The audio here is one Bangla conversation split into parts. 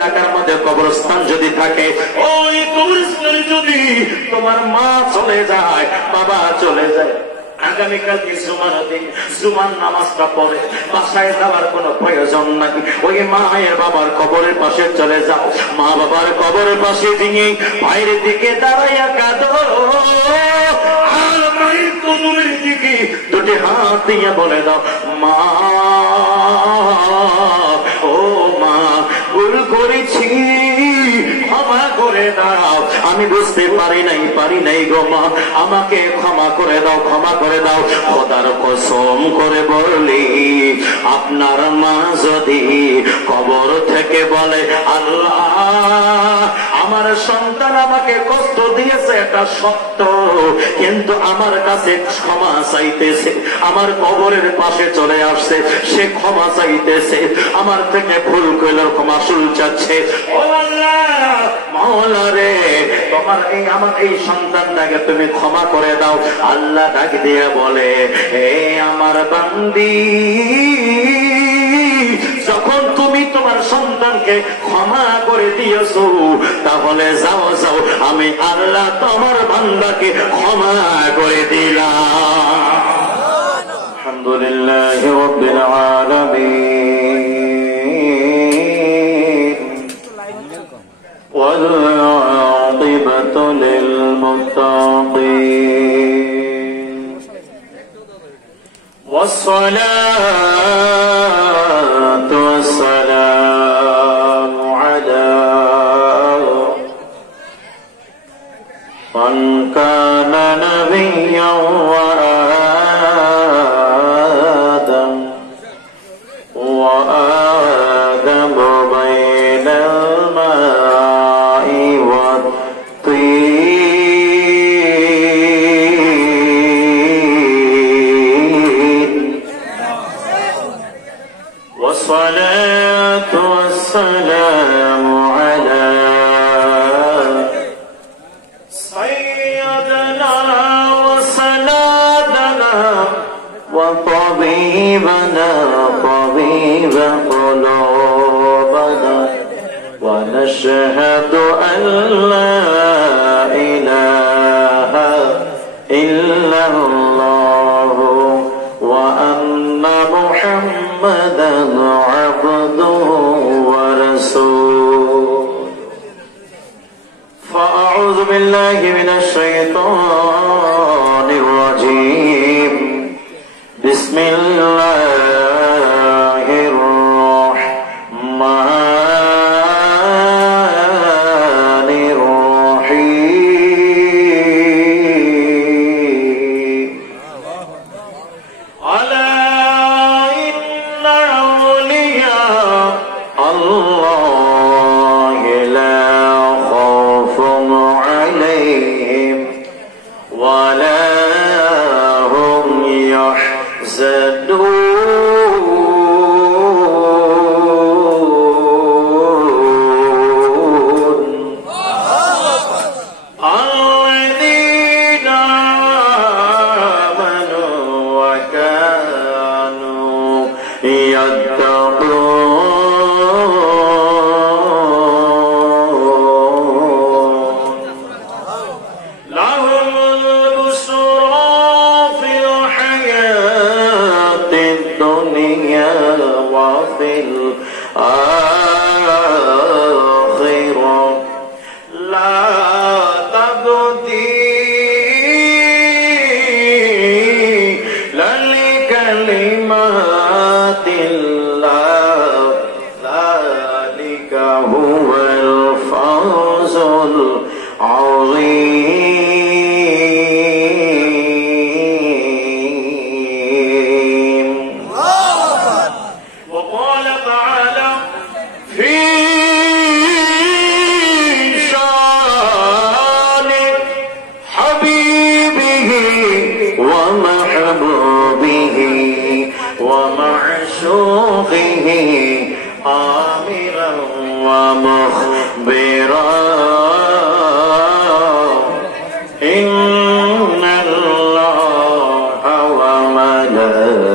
টাকার মধ্যে কবরস্থান যদি থাকে, ওই কবরস্থানে যদি তোমার মা চলে যায়, বাবা চলে যায়, আগামীকাল জুমার দিন জুমার নামাজটা পড়ে বাসায় যাওয়ার কোন প্রয়োজন নাই। ওই মায়ের বাবার কবরের পাশে চলে যাও, মা বাবার কবরের পাশে দিয়ে বাইরের দিকে দাঁড়াইয়া কাঁদো, আর মায়ের কবরের দিকে দুটি হাত দিয়ে বলে দাও, মা ও মা, ভুল করেছি, ক্ষমা করে দাও, আমি বুঝতে পারি নাই গো মা, আমাকে ক্ষমা করে দাও, ক্ষমা করে দাও। খোদার কসম করে বলি, আপনার মা যদি কবর থেকে বলে, আল্লাহ আমার সন্তান আমাকে কষ্ট দিয়েছে এটা সত্য, কিন্তু আমার কাছে ক্ষমা চাইতেছে, আমার কবরের পাশে চলে আসছে, সে ক্ষমা চাইতেছে, আমার থেকে ভুল করলে ক্ষমা শুল চাচ্ছে, ও আল্লাহ মাওলা রে, তোমার আমার এই সন্তানটাকে তুমি ক্ষমা করে দাও। আল্লাহ ডাক দিয়ে বলে, হে আমার বান্দি, যখন তুমি তোমার সন্তানকে ক্ষমা করে দিয়েছো, তাহলে যাও যাও, আমি আল্লাহ তোমার বান্দাকে ক্ষমা করে দিলাম। আলহামদুলিল্লাহি রাব্বিল আলামিন, ওয়াল আকিবাতু লিল মুত্তাকিন, والصلاة والسلام على من كان نبيا وآدم بين الماء والطين، والصلاة والسلام على سيدنا وسندنا وطبيبنا طبيب قلوبنا، ونشهد أن لا إله إلا الله وأن محمدا عبده ورسوله. فأعوذ بالله من الشيطان الرجيم، بسم الله الرحمن الرحيم. ألا إن أولياء الله لا خوف عليهم ولا هم يحزنون. الذين آمنوا وكانوا يتقون، لهم البشرى في الحياة الدنيا وفي الآخرة، لا تبديل لكلمات الله، ذلك هو الفوز العظيم. وقال تعالى في شان حبيبه ومحبوبه ومعشوقه آمرا ومخبرا، إن الله وملائكته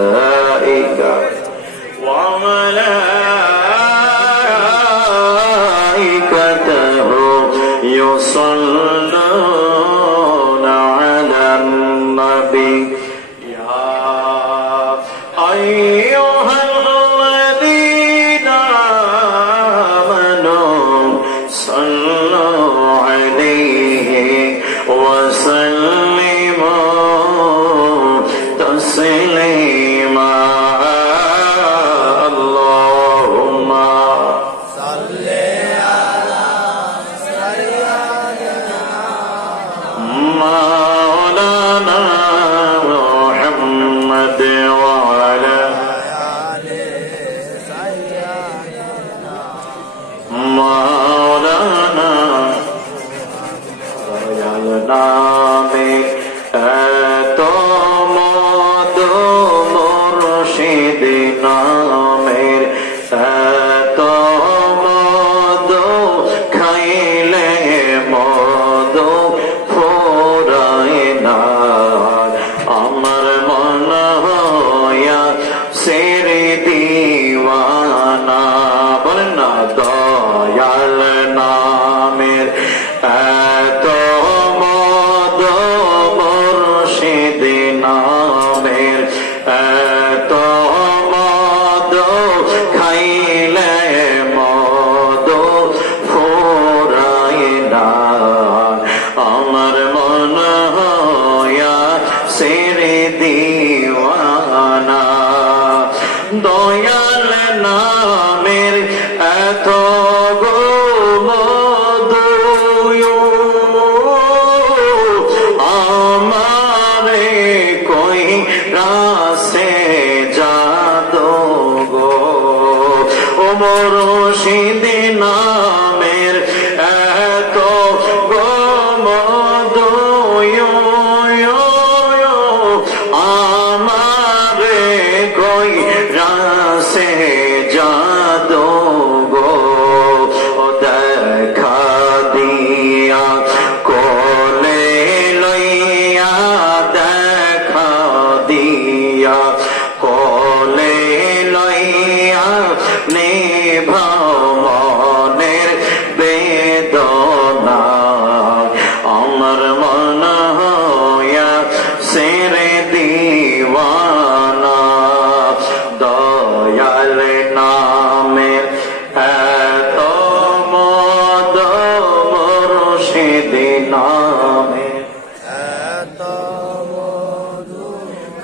দে নামে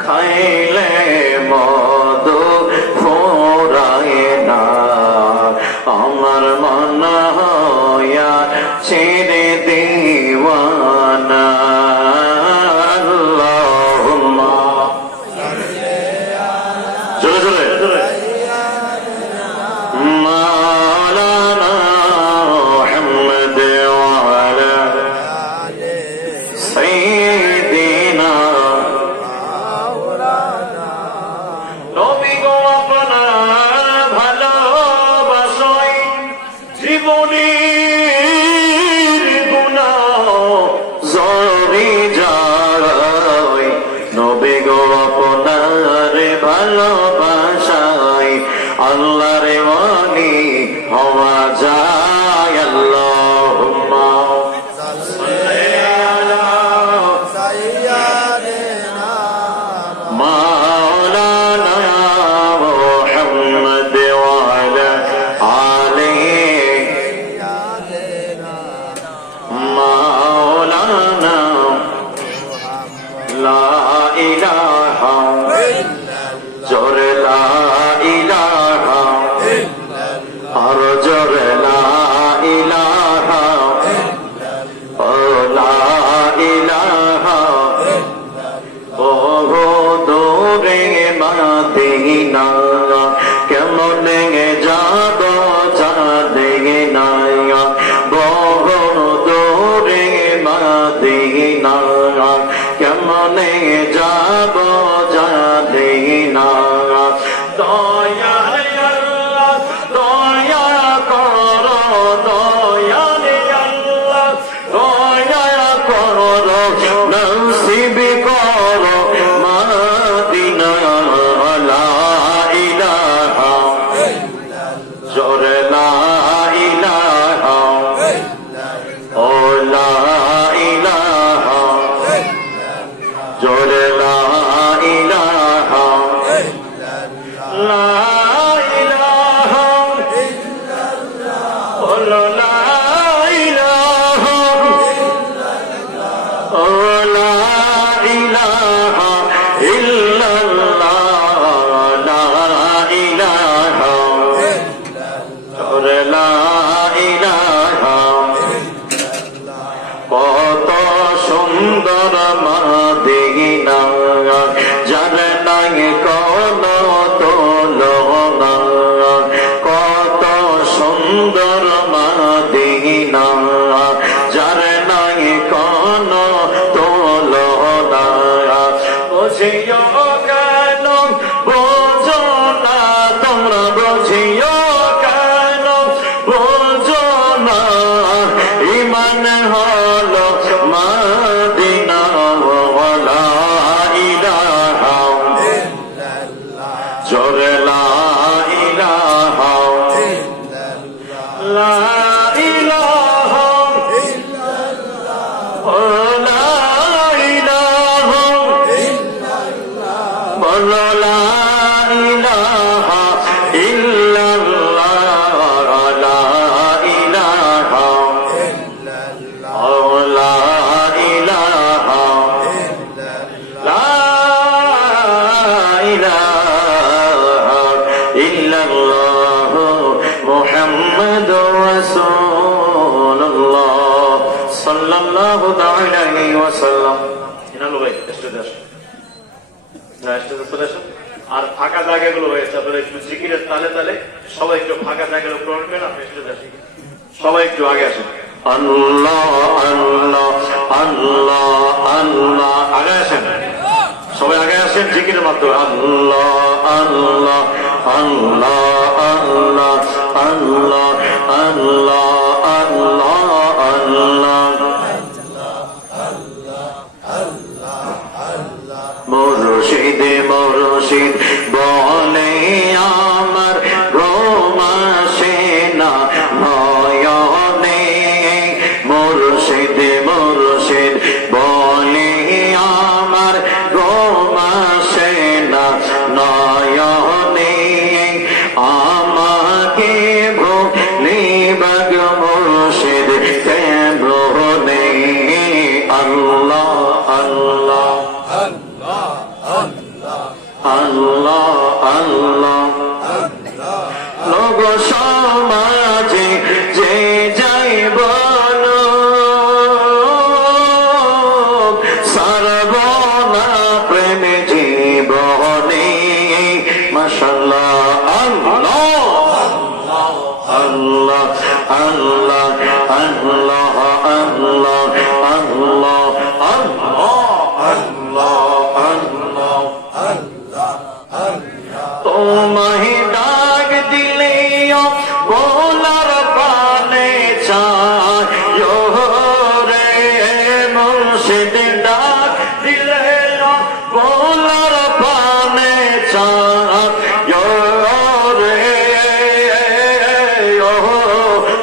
খাইলে মধু ফোরায় না আমার মন হইয়া ছেড়ে দিওয়ানা আল্লাহুম্মা জোরে জোরে মাওলানা মুহাম্মদ ওয়া আলা সাইয়্যিদিনা নবী গো আপনার ভালোবাসায় জীবনের গুনাহ ঝরে যায় নবী গো আপনার ভালোবাসায় আল্লাহর ওয়ালি হওয়া যায় আল্লাহুম্মা সাল্লি আলা সাইয়্যিদিনা মাওলানা মুহাম্মদ ওয়া আলা আলিহি মাওলানা লা ইলাহা জোরে লা ইলাহা আর জোরে লা ইলাহা ও লা ইলাহা ও দূরে মদিনা কেমনে যাব জানে না বহু দূরে মদিনা কেমনে যাব জানে না দয়া আল্লাহ দয়া করো দয়া আল্লাহ দয়া করো নসিব করো মদিনা লা ইলাহা জোরে লা ইলাহা ও লা ইলাহা জোরে লা ইলাহা লা ইলাহা ও লা ইলাহা ও লা ইলাহা ইল্লাল্লাহ লা ইলাহা জোরে লা ইলাহা কত সুন্দর মদিনা যার নাই কোন তুলনা কত সুন্দর মদিনা যার নাই কোন তুলনা বুঝিও কেন বোঝো না তোমরা বুঝিও কেন বোঝো না ইমান হলো মদিনা ওয়ালা ইলাহা জোরে লা ইলাহা লা ইলাহা ও লা ইলাহা বলো লা ইলাহা ইল্লাল্লাহ লা ইলাহা ও লা ইলাহা লা ইলাহা ইল্লাল্লাহ মুহাম্মাদুর রাসূলুল্লাহ সাল্লাল্লাহু তাআলা আলাইহি ওয়াসাল্লাম ইনালো ভাই আর ফাঁকা জায়গাগুলো হয়েছে আপনারা একটু জিকিরের তালে তালে সবাই একটু ফাঁকা জায়গাগুলো গ্রহণ করেন আপনি সবাই একটু আগে আসেন আল্লাহ আল্লাহ আল্লাহ আল্লাহ আগে আসেন সবাই আগে আসেন জিকিরের মাধ্যমে আল্লাহ আল্লাহ আল্লাহ আল্লাহ আল্লাহ আল্লাহ আল্লাহ আল্লাহ মুর্শিদ মুর্শিদ বলে আমার রোমা সেনা নয়নে মুর্শিদ মুর্শিদ বলে আমার রোমা সেনা নয়নে আমাকে ভুলে আল্লাহ আল্লাহ আল্লাহ আল্লাহ আল্লাহ তোমায় ডাক দিলে বলার পানে চায় রে মুর্শিদ ডাক দিলে বলার পানে চায় রে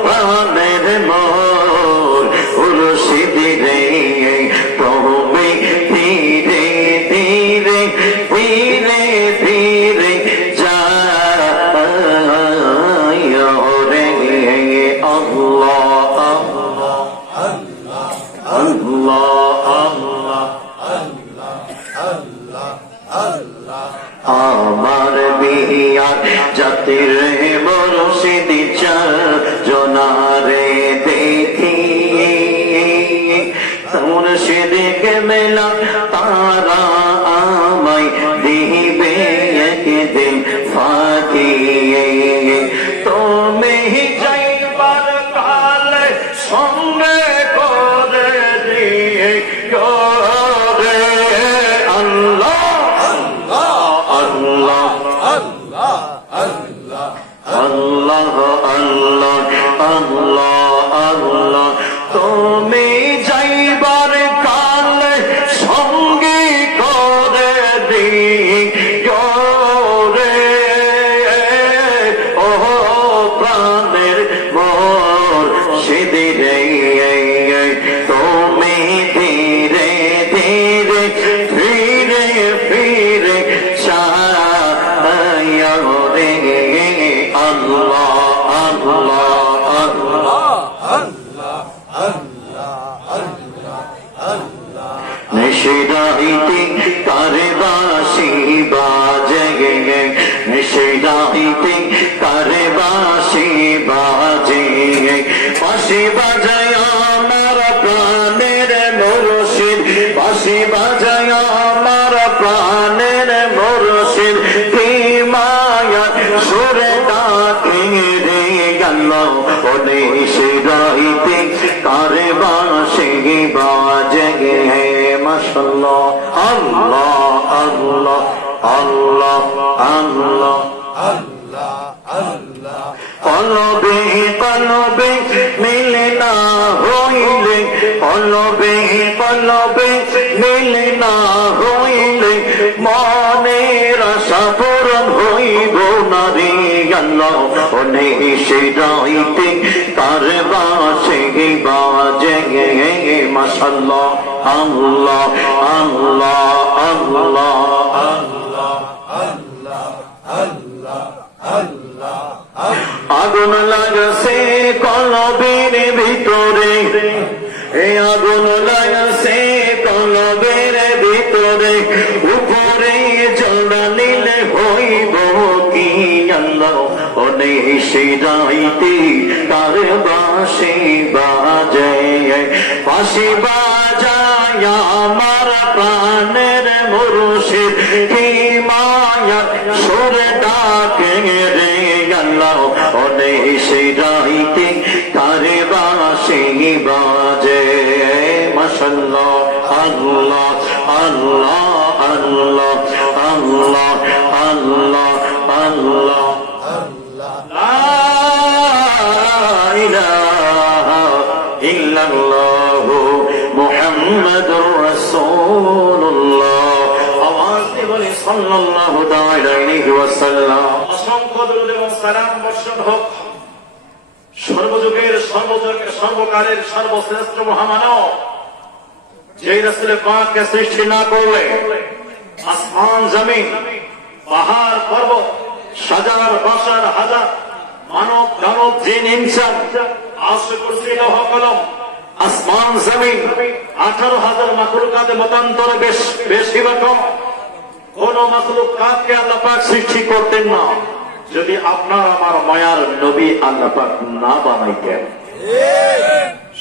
প্রাণের মোর মুর্শিদ রে প্রভু ধীরে ধীরে ধীরে ধীরে যায় রে আল্লাহ আল্লাহ আমার বিয়ার জাতির মুর্শিদ জনারে দেখি মুর্শিদকে মেলা তারা আমায় দিবে একদিন ফাঁকি তুমি যাইবার কালে সঙ্গে করে দিয়ে রে আল্লাহ আল্লাহ আল্লাহ আল্লাহ আল্লাহ আল্লাহ তুমি যাইবার কালে সঙ্গে করে দিও রে ও প্রাণের মোর সেদিরে তুমি ধীরে ধীরে ফিরে ফিরে চায় রে আল্লাহ নিশিরাইতে কারে বাঁশি বাজে নিশিরাইতে কারে বাঁশি বাজে বাঁশি বাজায় আমার প্রাণের মুর্শিদ বাঁশি বাজায় আমার প্রাণের মুর্শিদ কি মায়া সুরে ডাকে রে গেল ও নিশিরাইতে কারে বাঁশি বাজে মাশাআল্লাহ আল্লাহ আল্লাহ আল্লাহ আল্লাহ আল্লাহ আল্লাহ কলবে কলবে মিলে না হইলে কলবে কলবে মিলে না হইলে মনের আশা পূরণ হইব না রে আল্লাহ ও নিশিরাইতে কারে বাঁশি বাজে মাশাআল্লাহ আল্লাহ আল্লাহ আল্লাহ আল্লাহ আল্লাহ আল্লাহ আল্লাহ আগুন লাগছে কলবের ভিতরে এই আগুন লাগছে কলবের ভিতরে উপরে জড়া নিলে হইব কি আল্লাহ ও নিশিরাইতে তার বাঁশি বাজে বাঁশি বাজায় আমার প্রাণের মুর্শিদ কি মায়া সুর ডাকে রে আল্লাহ ও নিশিরাইতে তার বাঁশি বাজে মাশাআল্লাহ আল্লাহ আল্লাহ আল্লাহ আল্লাহ আল্লাহ আল্লাহ লা ইলাহা ইল্লাল্লাহু মুহাম্মাদুর রাসূলুল্লাহ আওয়াজ দিয়ে বলি সাল্লাল্লাহু তাআলা আলাইহি ওয়াসাল্লাম অসংখ্য দরুদ এবং সালাম বর্ষণ হোক সর্বযুগের সর্বকালের সর্বশ্রেষ্ঠ মহামানব যে রাসূল পাককে সৃষ্টি না করলে আসমান জমিন পাহাড় পর্বত হাজার বছর হাজার মানব দানব জিন ইনসান আরশ কুরসি লৌহ কলম আসমান জমিন 18,000 মাখলুকাতে মতান্তর বেশি রকম কোন মাখলুকাতকে আল্লাহ পাক সৃষ্টি করতেন না যদি আপনার আমার মায়ার নবী আল্লাহ পাক না বানাইতেন।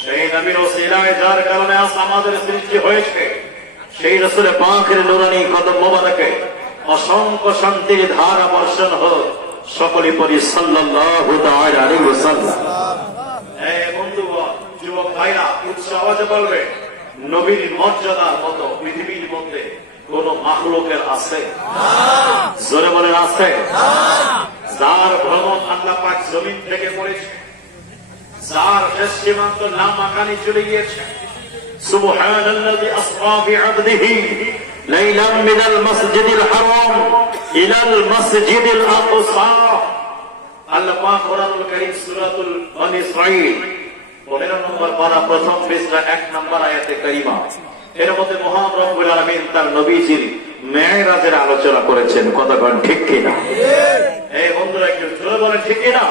সেই নবীর ওসিলায় যার কারণে আজ আমাদের সৃষ্টি হয়েছে সেই রাসূল পাকের নূরানী কদম মোবারকে অসংখ্য শান্তির ধারা বর্ষণ হোক। সকলে পড়ি সাল্লাল্লাহু তাআলা আলাইহি ওয়াসাল্লাম। বাজে বলবে নবীর মর্যাদার মতো পৃথিবীর মধ্যে কোন মাখলুকের আছে? জোরে বলেন আছে? যার ভ্রমণ আল্লাহ পাক জমিন থেকে করেছে, যার শেষ সীমান্ত নাম আকানি চলে গিয়েছে। সুবহানাল্লাযী আসরা বিআবদিহি লাইলাম মিনাল মাসজিদিল হারাম ইলাল মাসজিদিল আকসা। আল্লাহ পাক কোরআনুল কারীম সূরাতুল বনী ইসরাঈল 15 নম্বর পারা প্রথম পৃষ্ঠা 1 নম্বর আয়াতে কারিমা, এর মধ্যে মহান রব্বুল আলামিন তার নবীজির মেরাজের আলোচনা করেছেন। কথা কোন ঠিক কিনা? এই বন্ধুরা একটু জোরে বলেন ঠিক কিনা?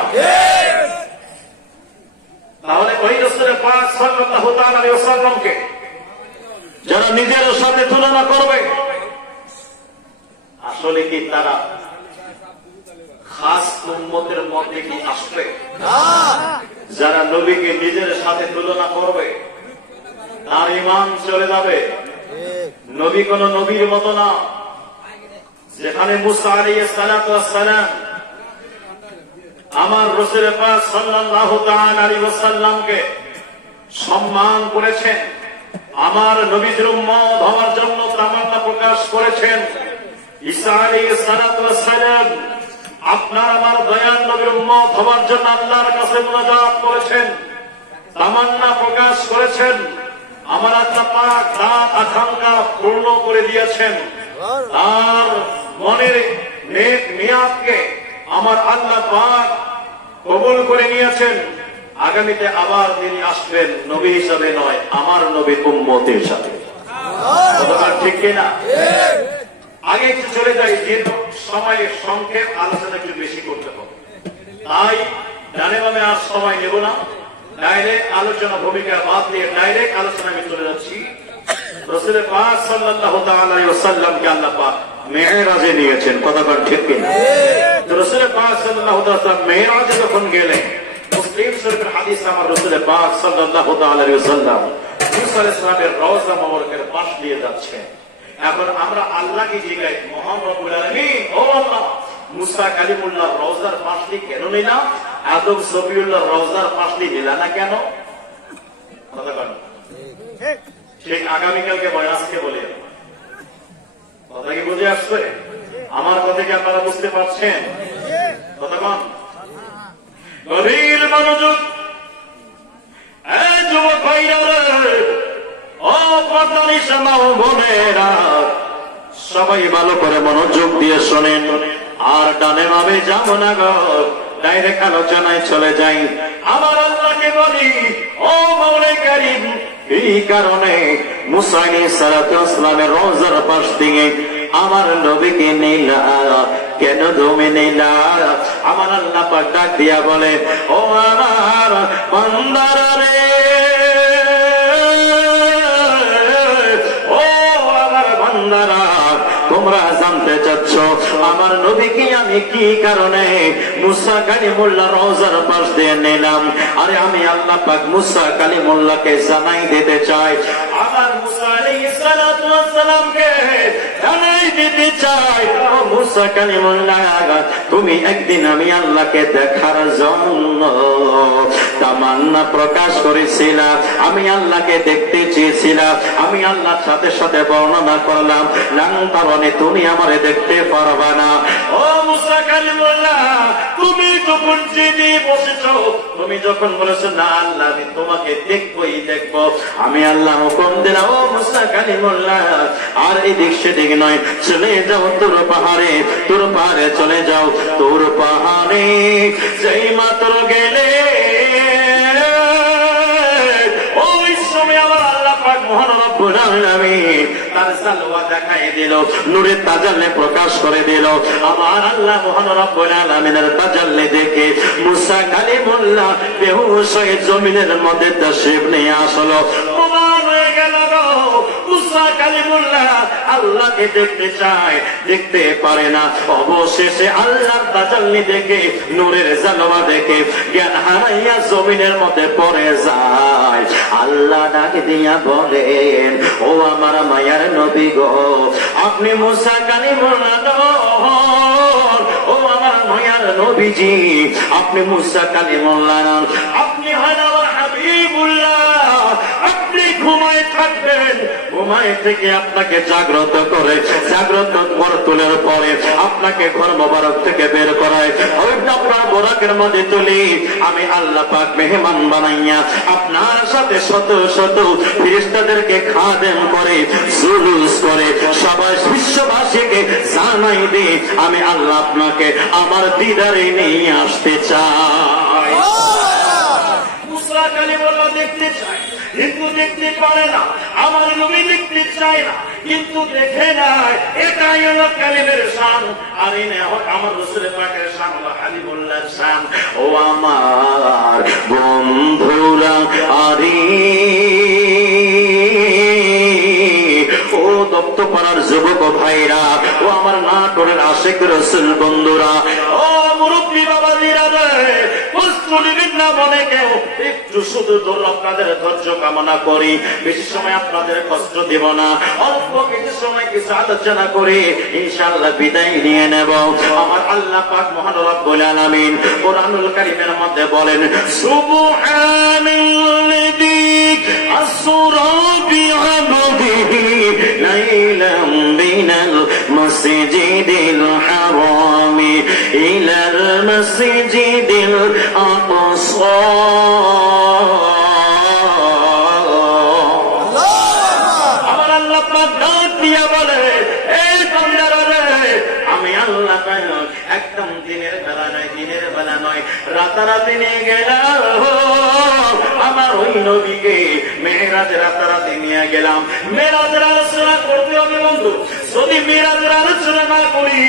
তাহলে ওই রাসূল পাক সাল্লাল্লাহু তাআলা আলাইহি ওয়াসাল্লামকে যারা নিজের সাথে তুলনা করবে, আসলে কি তারা খাস উম্মতের মধ্যে কি আসবে? যারা নবীকে নিজের সাথে তুলনা করবে তার ঈমান চলে যাবে। নবী কোন নবীর মতো না। যেখানে মুসা আলাইহিস সালাতু ওয়াস সালাম আমার রাসূল পাক সাল্লাল্লাহু তাআলা আলাইহি ওয়াসাল্লামকে সম্মান করেছেন, আমার নবীর উম্মত হওয়ার জন্য তামান্না প্রকাশ করেছেন, ঈসা আলাইহিস সালাতু ওয়াস সালাম আপনার আমার দয়াল নবীর উম্মত হওয়ার জন্য আল্লাহর কাছে মুনাজাত করেছেন, তামান্না প্রকাশ করেছেন, আমার আল্লাহ পাক তার আকাঙ্ক্ষা পূর্ণ করে দিয়েছেন। তার মনের নেক নিয়াতকে আমার আল্লাহ পাক কবুল করে নিয়েছেন। আগামীতে আবার তিনি আসবেন নবী হিসাবে নয়, আমার নবীর উম্মতের সাথে। ঠিক কিনা? আগে একটু চলে যাই, যেহেতু সময়ের সংক্ষেপ, আলোচনা একটু বেশি করতে হবে, তাই ডানে বামে আর সময় নেব না। ডাইরেক্ট আলোচনা ভূমিকা বাদ দিয়ে ডাইরেক্ট আলোচনা আমি চলে যাচ্ছি। রাসূল পাক সাল্লাল্লাহু তাআলা আলাইহি ওয়াসাল্লামকে আল্লাহ পাক মেরাজে নিয়েছেন। কথা বলেন ঠিক কিনা? রাসূল পাক সাল্লাল্লাহু তাআলা ওয়াসাল্লাম মেরাজে যখন গেলেন, মুসলিম শরীফের হাদিস আমার রাসূল পাক সাল্লাল্লাহু তাআলা আলাইহি ওয়াসাল্লাম মুসা আলাইহিস সালামের রওজা মোবারকের পাশ দিয়ে যাচ্ছেন। এখন আমরা আল্লাহকে জিজ্ঞাসা, মহান রব্বুল আলামিন, ও আল্লাহ, মুসা কালিমুল্লাহর রওজার পাশ দিয়ে কেন নিলা? আদম সফিউল্লাহর রওজার পাশ দিয়ে নিলা না কেন? কথা বলেন ঠিক। আগামীকালকে বয়াসকে বলে কথা কি বুঝে আসছে? আমার কথা কি আপনারা বুঝতে পারছেন? কথা কন গভীর মনোযোগ। যুবক ভাইরা, ও পর্দানি শোনাও বোনেরা, সবাই ভালো করে মনোযোগ দিয়ে শোনেন। আর ডানে বামে যাবো না গো, ডাইরেক্ট আলোচনায় চলে যাই। আমার আল্লাহকে বলি, ও মাওলা কারীম, এই কারণে মুসা আলাইহিস সালাতু ওয়াস সালামের রওজার পাশ দিয়ে আমার নবীকে নিলা কেন? তুমি নিলা? আমার আল্লাহ পাক ডাক দিয়া বলে, ও আমার বান্দারা রে, ও আমার বান্দারা, তোমরা জানতে চাচ্ছ আমার নবীকে আমি কি কারণে মুসা কালিমুল্লাহ রওজার পাশ দিয়ে নিলাম? আরে আমি আল্লাহ পাক মুসা কালিমুল্লাহকে জানাই দিতে চাই, আমার মুসা আলাইহিস সালাতু ওয়াস সালামকে জানাই দিতে চাই, ও মুসা কালিমুল্লাহ, তুমি একদিন আমি আল্লাহকে দেখার জন্য তামান্না প্রকাশ করেছিলাম, আমি আল্লাহকে দেখতে চেয়েছিলাম, আমি আল্লাহর সাথে সাথে বর্ণনা করলাম, লাং তারানি, তুমি আমারে দেখতে পারবা না। ও মুসা কালিমুল্লাহ, তুমি যখন জেনে বসেছো, তুমি যখন বলেছো না আল্লাহ আমি তোমাকে দেখবই দেখবো, আমি আল্লাহ হুকুম দিলাম, ও মুসা কালিমুল্লাহ, আর এদিক সেদিক নয়, চলে যাও তোর পাহাড়ে, তোর পাহাড়ে চলে যাও, তোর পাহাড়ে যেই মাত্র গেলে ওই সময় আমার আল্লাহ পাক মহান রব্বুল আলামিন তার সালওয়া দেখাই দিল, নূরের তাজাল্লি প্রকাশ করে দিল। আমার আল্লাহ মহান রব্বুল আলামিনের তাজাল্লি দেখে মুসা কালিমুল্লাহ বেহুশ হয়ে জমিনের মধ্যে তাশরীফ নিয়ে আসলো। প্রমাণ হয়ে গেল মুসা কালিমুল্লাহ আল্লাহকে দেখতে চায়, দেখতে পারে না। অবশেষে আল্লাহর তাজাল্লি দেখে, নূরের জালওয়া দেখে জ্ঞান হারাইয়া জমিনের মধ্যে পড়ে যায়। আল্লাহ ডাক দিয়া বলেন, ও আমার মায়ার নবী গো, আপনি মুসা কালিমুল্লাহ নন, ও আমার মায়ার নবীজি, আপনি মুসা কালিমুল্লাহ নন, আপনি হলেন আমার হাবিবুল্লাহ, আপনি ঘুমায় থেকে আপনাকে জাগ্রত করে, জাগ্রত করে তোলার পরে আপনাকে ঘর মোবারক থেকে বের করায়, আপনার বোরাকের মধ্যে তুলি আমি আল্লাহ পাক মেহমান বানাইয়া আপনার সাথে শত শত ফেরেশতাদেরকে খাদেম করে জুলুস করে সবাই বিশ্ববাসীকে জানাই দিই আমি আল্লাহ আপনাকে আমার দিদারে নিয়ে আসতে চাই। মুসা কালিমুল্লাহ দেখতে চাই কিন্তু দেখতে পারে না, আমার নবী দেখতে চায় না কিন্তু দেখে নাই। এটাই হলো কালিমের শান, আর এই আমার রাসূল পাকের শান হলো হাবিবুল্লাহর শান। ও আমার বন্ধুরা আরে ও দত্তপাড়ার যুবক ভাইরা, ও আমার নাটোরের আশিক রাসূল বন্ধুরা, ও মুরব্বী বাবাজিরা রে, কষ্ট নেবেন না মনে কেউ, একটু শুধু আপনাদের ধৈর্য কামনা করি, বেশি সময় আপনাদের কষ্ট দেব না, অল্প কিছু সময় কিছু আলোচনা করে ইনশাআল্লাহ বিদায় নিয়ে নেব। আমার আল্লাহ পাক মহান রব্বুল আলামিন কোরআনুল কারীমের মধ্যে বলেন সুবহানাল্লাযী আসরা বিআবদিহি লাইলাম মিনাল মাসজিদিল হারামি ইলাল মাসজিদিল আকসা। আমার আল্লাহ পাক ডাক দিয়া বলে এই বান্দারা রে, আমি আল্লাহ একদম দিনের বেলা নয়, দিনের বেলা নয়, রাতারাতি নিয়ে গেলাম আমার ওই নবীকে মেরাজের রাতারাতি নিয়ে গেলাম। মেরাজের আলোচনা করতে হবে বন্ধু, যদি মেরাজের আলোচনা না করি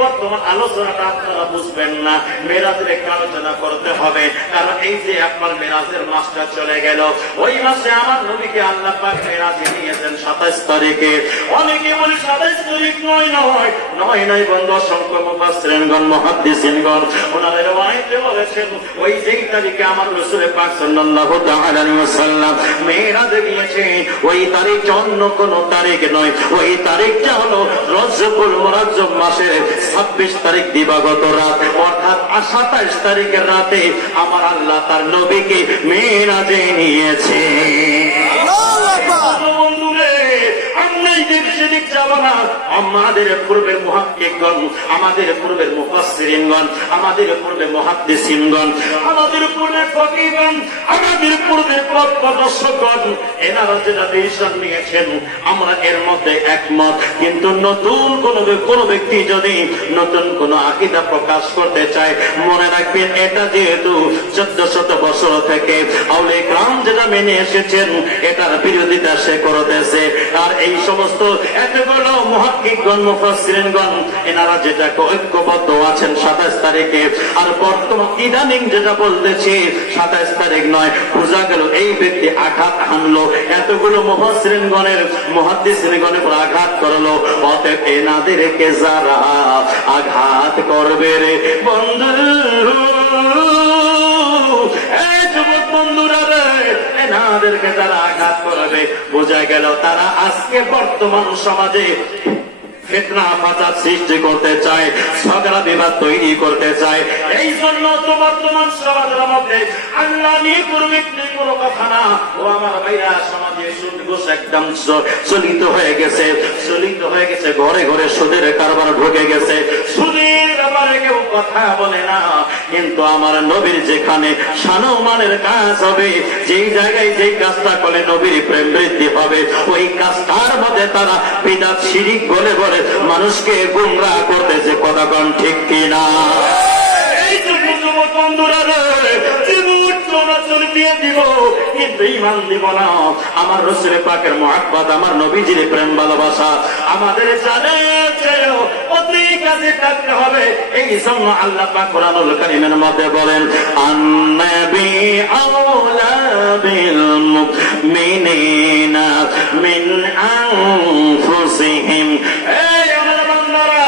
বর্তমান আলোচনাটা আপনারা বুঝবেন না। মেরাজের একটা আলোচনা করতে হবে, কারণ এই যে আপনার মেরাজের মাসটা চলে গেল, ওই মাসে আমার নবীকে আল্লাহ পাক মেরাজে নিয়েছেন 27 তারিখে। অনেকে বলে 27 তারিখ নয় নয় নয় নয় বন্ধু, অসংখ্য মুফাসসিরিনগণ মুহাদ্দিসিনগণ ওনারা রিওয়ায়াতে বলেছেন ওই যেই তারিখে আমার রাসূল পাক সাল্লাল্লাহু তাআলা আলাইহি ওয়াসাল্লাম মেরাজে গিয়েছেন, ওই তারিখ অন্য কোন তারিখ নয়, ওই তারিখটা হলো রজবুল মুরাজ্জম মাসের 26 তারিখ দিবাগত রাত, অর্থাৎ 27 তারিখের রাতে আমার আল্লাহ তার নবীকে মেরাজে নিয়েছে। আমাদের পূর্বের মুহাক্কিকগণ, আমাদের পূর্বের মুফাসসিরিনগণ, আমাদের পূর্বের মুহাদ্দিসিনগণ, আমাদের পূর্বের ফকিহগণ, আমাদের পূর্বের প্রদর্শকগণ এনারা যেটা ডিসিশন নিয়েছেন আমরা এর মধ্যে একমত। কিন্তু নতুন কোন ব্যক্তি যদি নতুন কোন আকীদা প্রকাশ করতে চায়, মনে রাখবেন এটা যেহেতু 1400 বছর থেকে আউলিয়া কিরাম যেটা মেনে এসেছেন এটার বিরোধিতা সে করতেছে। আর এই সমস্ত এতগুলো মুহাক্কিকগণ মুফাসসিরিনগণ এনারা যেটা ঐক্যবদ্ধ আছেন 27 তারিখে, আর বর্তমান ইদানিং যেটা বলতেছে 27 তারিখ নয়, বোঝা গেল এই ব্যক্তি আঘাত হানলো, এতগুলো মুফাসসিরিনগণের মুহাদ্দিসিনগণের উপর আঘাত করলো। অতএব এনাদেরকে যারা আঘাত করবে রে বন্ধু, এই যুবক বন্ধুরা রে, এনাদেরকে যারা আঘাত করবে বোঝা গেল তারা আজকে বর্তমান সমাজে ফিতনা ফাসাদ সৃষ্টি করতে চায়, ঝগড়া বিবাদ তৈরি করতে চায়। এই জন্য তো বর্তমান সমাজের মধ্যে আল্লাহ নিয়ে কোনো কথা না। ও আমার ভাইরা, সমাজে সুদ ঘুষ একদম চলিত হয়ে গেছে, চলিত হয়ে গেছে, ঘরে ঘরে সুদের কারবার ঢুকে গেছে, সুদের ব্যাপারে কেউ কথা বলে না। কিন্তু আমার নবীর যেখানে সম্মানের কাজ হবে, যেই জায়গায় যেই কাজটা করলে নবীর প্রেম বৃদ্ধি হবে, ওই কাজটার মধ্যে তারা বিদআত শিরক বলে বলে মানুষকে গুমরাহ করতেছে। কথা কোন ঠিক কিনা? এই যুবক বন্ধুরা দিয়ে দিব কিন্তু ঈমান দিব না। আমার রাসূল পাকের মুহাব্বত, আমার নবীজির প্রেম ভালোবাসা আমাদের জানে অতি কাজে থাকতে হবে। এই জন্য আল্লাহ পাক কোরআনুল কারীমের মধ্যে বলেন আন-নবী আওলা বিল মুমিনিনা মিন আনফুসিহিম। এই আমার বান্দারা,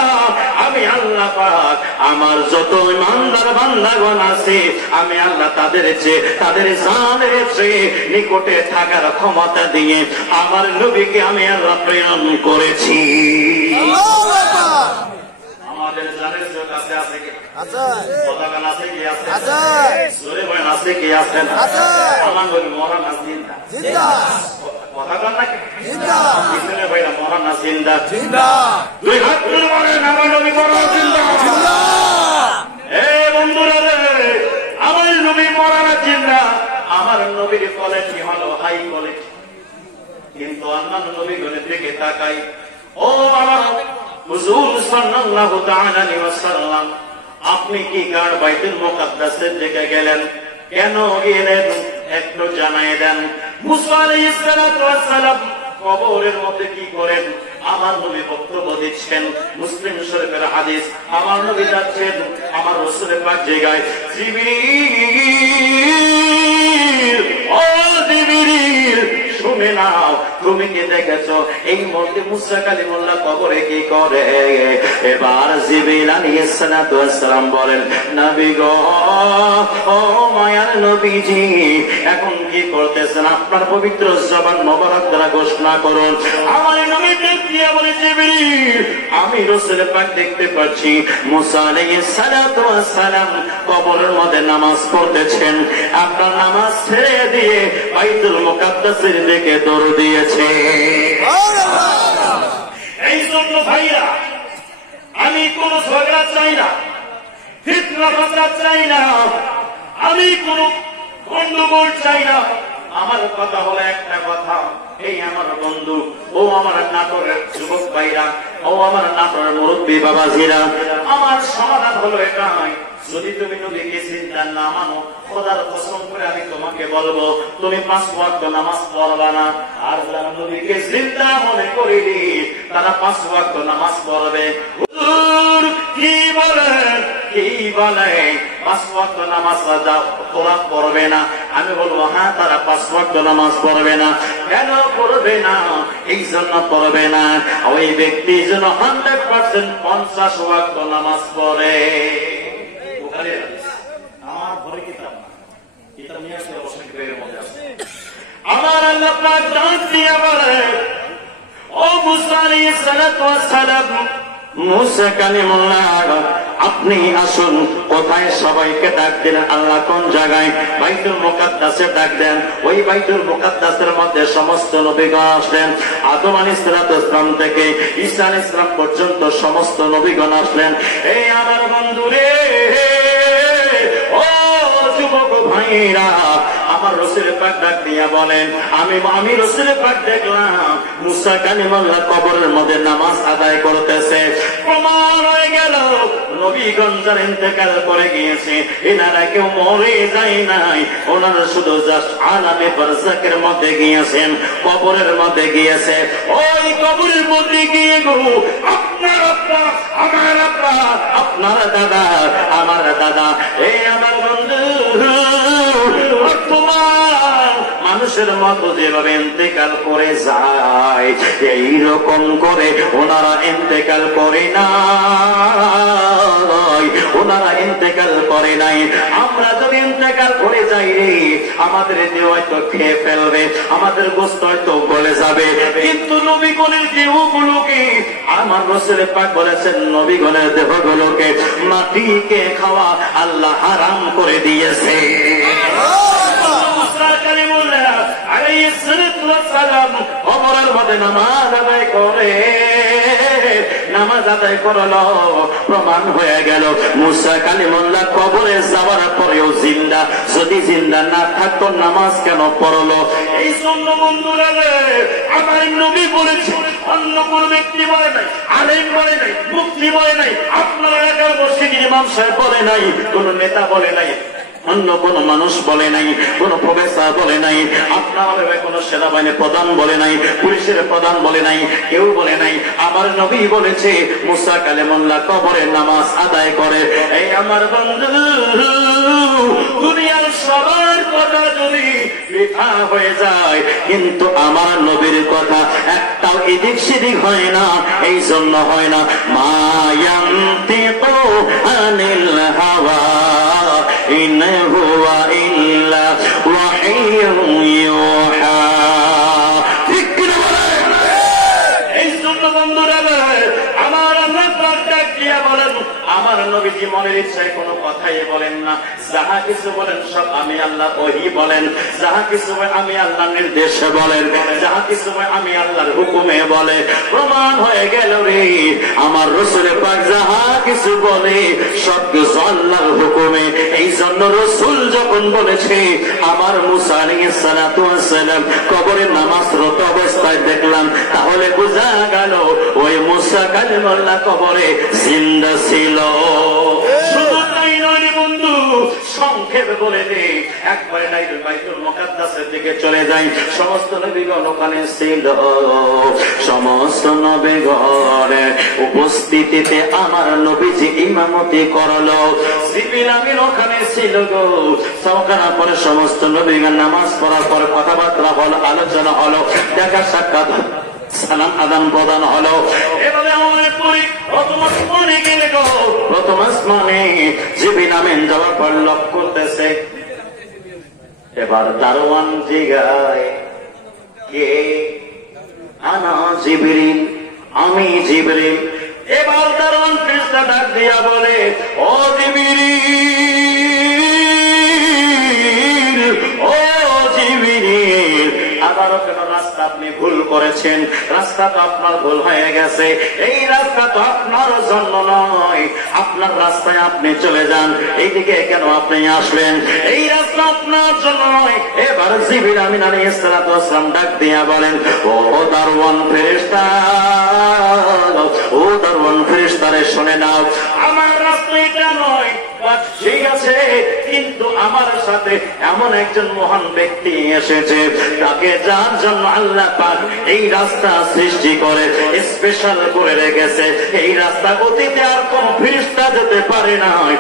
আমি আল্লাহ পাক আমার যত ইমানদার বান্দাগণ আছে আমি আল্লাহ তাদের চেয়ে, তাদের জানের চেয়ে নিকটে থাকার ক্ষমতা দিয়ে আমার নবীকে আমি আল্লাহ প্রেরণ করেছি। আমাদের জানের চেয়ে কাছে আছে কি? আছে। পতাকা আছে কি? আছে। আছে। জোরে বলেন আছে কি? আছে। আছে। আমার নবী মরান আছে জিন্দা। জিন্দা। পতাকা নাকি? জিন্দা। পিছনে ভাইরা মরা না জিন্দা? দুই হাত তুলে বলেন আমার নবী মরা জিন্দা? বন্ধুরা রে, আমার নবী মরা না জিন্দা? আমার নবীর কোয়ালিটি হলো হাই কোয়ালিটি, কিন্তু অন্যান্য নবীগুলোর দিকে তাকাই। ও আমার হুজুর সাল্লাল্লাহু তাআলা আলাইহি ওয়াসাল্লাম, আপনি কি কার বাইতুল মুকাদ্দাসের দিকে গেলেন? কেন গেলেন একটু জানাই দেন। মুসা আলাইহিস সালাতু ওয়াস সালাম কবরের মধ্যে কি করেন? আমার নবী বক্তব্য দিচ্ছেন, মুসলিম শরীফের হাদিস। আমার নবী যাচ্ছেন আমার রাসূলের পাক জায়গায়, জিবরিল, ও জিবরিল শুনে নাও, তুমি কি দেখেছো এই মধ্যে মুসা কালিমুল্লাহ কবরে কি করে? এবার জিবরিল আলাইহিস সালাতু ওয়াস সালাম বলেন, নবী গো, ও মায়ার নবীজি, এখন কি করতেছেন? আপনার পবিত্র জবান মোবারক দ্বারা ঘোষণা করুন। আমার নবী দিয়ে বলে, জিবরিল, আমি রাসূলের পাক দেখতে পাচ্ছি মুসা আলাইহিস সালাতু ওয়াস সালাম কবরের মধ্যে নামাজ পড়তেছেন। আপনার নামাজ ছেড়ে দিয়ে বাইতুল মুকাদ্দাসের দিকে দৌড় দিয়েছে। এই জন্য ভাইরা, আমি কোন ঝগড়া চাই না, ফিতনা ফাসাদ চাই না, আমি কোন গন্ডগোল চাই না। আমার কথা হলো একটা কথা, এই আমার বন্ধু, ও আমার নাটোরের যুবক ভাইরা, ও আমার নাটোরের মুরব্বী বাবাজিরা, আমার সমাধান হলো এটাই, যদি তুমি নবীকে চিন্তা না মানো, খোদার কসম করে আমি তোমাকে বলবো, তুমি 5 ওয়াক্ত নামাজ পড়বা না। আর যারা নবীকে চিন্তা মনে করিনি, তারা 5 ওয়াক্ত নামাজ পড়বে। হুজুর কি বলেন, কি বলে 5 ওয়াক্ত নামাজ ওরা পড়বে না? আমি বলবো হ্যাঁ, তারা 5 ওয়াক্ত নামাজ পড়বে না। কেন পড়বে না? এই জন্য পড়বে না, ওই ব্যক্তি যেন 100% 50 ওয়াক্ত নামাজ পড়ে। আমার ঘরে কিতাব না, কিতাব নিয়ে আসলে অবশ্যই বের মধ্যে আছে। আমার আল্লাহ পাক ডাক দিয়ে বলে, ও মুসা আলাইহিস সালাতু ওয়াস সালাম, মুসা কালিমুল্লাহ, আপনি আসুন। কোথায়? সবাইকে ডাক দিলেন। আল্লাহ কোন জায়গায়? বাইতুল মুকাদ্দাসে ডাক দেন। ওই বাইতুল মুকাদ্দাসের মধ্যে সমস্ত নবীগণ আসলেন। আদম আলাইহিস সালাম থেকে ঈসা আলাইহিস সালাম পর্যন্ত সমস্ত নবীগণ আসলেন। এই আমার বন্ধুরে, ও যুবক ভাইরা, আমার রাসূলের পাক ডাক দিয়া বলেন, আমি রাসূলের পাক দেখলাম মুসা কালিমুল্লাহ কবরের মধ্যে নামাজ আদায় করতেছে। প্রমাণ হয়ে গেল নবীগণ যারা ইন্তেকাল করে গিয়েছে, এনারা কেউ মরে যায় নাই, ওনারা শুধু জাস্ট আলামে বারজাকের মধ্যে গিয়েছেন, কবরের মধ্যে গিয়েছে। ওই কবরের মধ্যে গিয়ে গো, আপনার আব্বা, আমার আব্বা, আপনার দাদা, আমার দাদা, এই আমার বন্ধু, মানুষের মতো যেভাবে ইন্তেকাল করে যায়, এইরকম করে ওনারা ইন্তেকাল করে নাই, ওনারা ইন্তেকাল করে নাই। আমরা যদি ইন্তেকাল করে যাই রে, আমাদের দেহ হয়তো খেয়ে ফেলবে, আমাদের গোশত হয়তো গলে যাবে, কিন্তু নবীগণের দেহগুলোকে, আমার রাসূল পাক বলেছেন, নবীগণের দেহগুলোকে মাটিকে খাওয়া আল্লাহ হারাম করে দিয়েছে। কবরের মধ্যে নামাজ আদায় করে, নামাজ আদায় করলো, প্রমাণ হয়ে গেল মুসা কালিমুল্লাহ কবরে যাওয়ার পরেও জিন্দা। যদি জিন্দা না থাকতো নামাজ কেন পড়লো? এই জন্য বন্ধুরা, আমার নবী বলেছে, অন্য কোন ব্যক্তি বলে নাই, আলেম বলে নাই, মুফতি বলে নাই, আপনার এলাকার মসজিদের ইমাম সাহেব বলে নাই, কোন নেতা বলে নাই, অন্য কোন মানুষ বলে নাই, কোন প্রফেসর বলে নাই, আপনার কোন সেনাবাহিনীর প্রধান বলে নাই, পুলিশের প্রধান বলে নাই, কেউ বলে নাই। আমার নবী বলেছে মুসা কালিমুল্লাহ কবরে নামাজ আদায় করে। এই আমার বন্ধু, দুনিয়ার সবার কথা যদি বৃথা হয়ে যায়, কিন্তু আমার নবীর কথা একটাও এদিক সেদিক হয় না। এই জন্য হয় না, মা ইয়ানতিকু আনিল হাওয়া ইন হুয়া ইল্লা ওয়াহিয়ুন ইউহা। ঠিক কিনা বলেন? এই জন্য বন্ধুরা, আমার আল্লাহ পাক ডাক দিয়া বলেন, আমার নবীজি মনের ইচ্ছায় কোনো কথাই বলেন না, যাহা কিছু বলেন সব আমি আল্লাহ ওহী বলেন, যাহা কিছু আমি আল্লাহর নির্দেশে বলেন, যাহা কিছু আমি আল্লাহর হুকুমে বলে। প্রমাণ হয়ে গেল রে আমার রাসূল পাক যাহা কিছু বলে সব কিছু আল্লাহর হুকুমে। এই জন্য রাসূল যখন বলেছে আমার মুসা আলাইহিস সালাতু ওয়াস সালাম কবরে নামাজরত অবস্থায় দেখলাম, তাহলে বোঝা গেল ওই মুসা কালিমুল্লাহ কবরে জিন্দা ছিল। শুধু তাই নয় বন্ধু, সংক্ষেপে বলে দে, একবারে বাইতুল মুকাদ্দাসের দিকে চলে যাই। সমস্ত নবীগণ ওখানে ছিল, সমস্ত নবীগণের উপস্থিতিতে আমার নবীজি ইমামতি করলো। জিবরিল আমিন ওখানে ছিল গো। সওকানা পরে সমস্ত নবীগণ নামাজ পড়ার পর কথাবার্তা হলো, আলোচনা হলো, দেখা সাক্ষাৎ, সালাম আদান প্রদান হলো। এবারে আমাদের পরে প্রথম আসমানে গেলে গো, প্রথম আসমানে জিবরিল আমিন যাওয়ার পর লক করতেছে। এবার দারোয়ান জিগায়, কে? আনা জিবরিল, আমি জিবরিল। এবার দারোয়ান ফেরেশতা ডাক দিয়া বলে, ও জিবরিল, ও জিবরিল, আবারও কেন রাস্তা আপনি ভুল করেছেন? রাস্তা তো আপনার ভুল হয়ে গেছে, এই রাস্তা তো আপনার জন্য নয়, আপনার রাস্তায় আপনি চলে যান, এইদিকে কেন আপনি আসবেন? এই রাস্তা আপনার জন্য নয়। এবার জিবরিল আমিন আলাইহিস সালাতু ওয়াস সালাম ডাক দিয়া বলেন, ও দারওয়ান ফেরেশতা, ও দারওয়ান ফেরেশতারে শুনে নাও, আমার রাস্তা এটা নয়, ঠিক আছে, কিন্তু আমার সাথে এমন একজন মহান ব্যক্তি এসেছে, তাকে যার জন্য আল্লাহ পাক এই রাস্তা সৃষ্টি করে স্পেশাল করে রেখেছে। এই রাস্তা গতিতে আর কোন ফেরেশতা যেতে পারে নাই,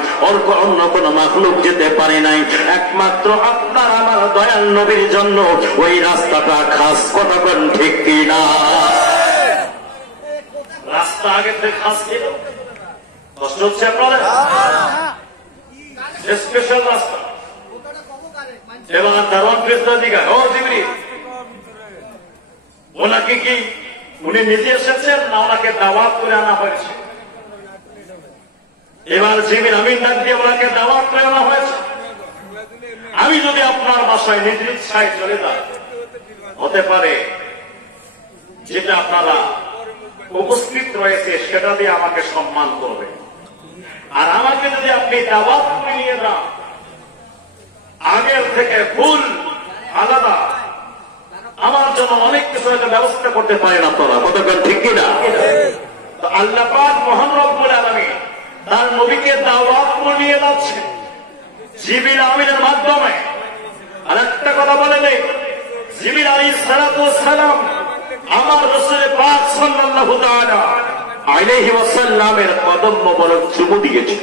অন্য কোন মাখলুক যেতে পারে নাই, একমাত্র আপনার আমার দয়াল নবীর জন্য ওই রাস্তাটা খাস। কথা বলেন ঠিক কিনা? রাস্তা আগে থেকে খাস ছিল, কষ্ট হচ্ছে আপনাদের? স্পেশাল রাস্তা। এবার দারোয়ান ফেরেশতা জিজ্ঞাসা, ও জিবরিল, ওনাকে কি উনি নিজে এসেছেন না ওনাকে দাওয়াত করে আনা হয়েছে? এবার জিবরিল আমিন ডাক দিয়ে ওনাকে দাওয়াত করে আনা হয়েছে। আমি যদি আপনার বাসায় নিজ ইচ্ছায় চলে যাই, হতে পারে যেটা আপনারা উপস্থিত রয়েছে সেটা দিয়ে আমাকে সম্মান করবে, আর আমাকে যদি আপনি দাওয়াত করে নিয়ে যান, আগের থেকে ভুল আলাদা, আমার জন্য অনেক কিছু ব্যবস্থা করতে পারেন আপনারা। কতক্ষণ ঠিক কিনা? তো আল্লাহ পাক মহান রব্বুল আলামিন তার নবীকে দাওয়াত করে নিয়ে যাচ্ছেন জিবরিল আমিনের মাধ্যমে। আর একটা কথা বলে নেই, জিবরিল আলাইহিস সালাতু ওয়াস সালাম আমার রাসূল পাক সাল্লাল্লাহু তাআলা আলাইহি ওয়াসাল্লামের কদম মোবারক চুমু দিয়েছে।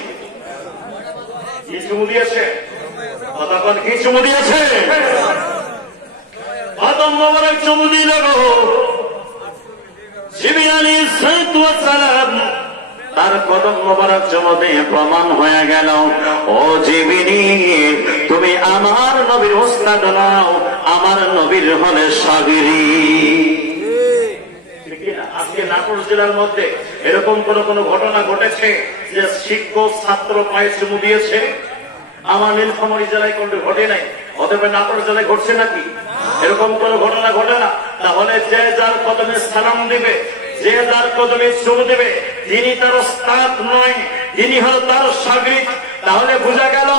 কি চুমু দিয়েছে? কতক্ষণ কি চুমু দিয়েছে? কদম মোবারক চুমু দিল গো জিবরিল আলাইহিস সালাতু ওয়াস সালাম। তার কদম মোবারক চুমু দিয়ে প্রমাণ হয়ে গেল, ও জিবরিল, তুমি আমার নবীর উস্তাদ নাও, আমার নবীর হলে শাগিরিদ। আজকে নাটোর জেলার মধ্যে এরকম কোন ঘটনা ঘটেছে যে শিক্ষক ছাত্র পায়ে চুমু দিয়েছে? আমার নীলফামারী জেলায় কোনটি ঘটে নাই, অথবা নাটোর জেলায় ঘটছে নাকি? এরকম কোন ঘটনা ঘটে না। তাহলে যে যার কদমে সালাম দিবে, যে যার কদমে চুমু দেবে, তিনি তার উস্তাদ নয়, তিনি হল তার শাগিরিদ। তাহলে বোঝা গেল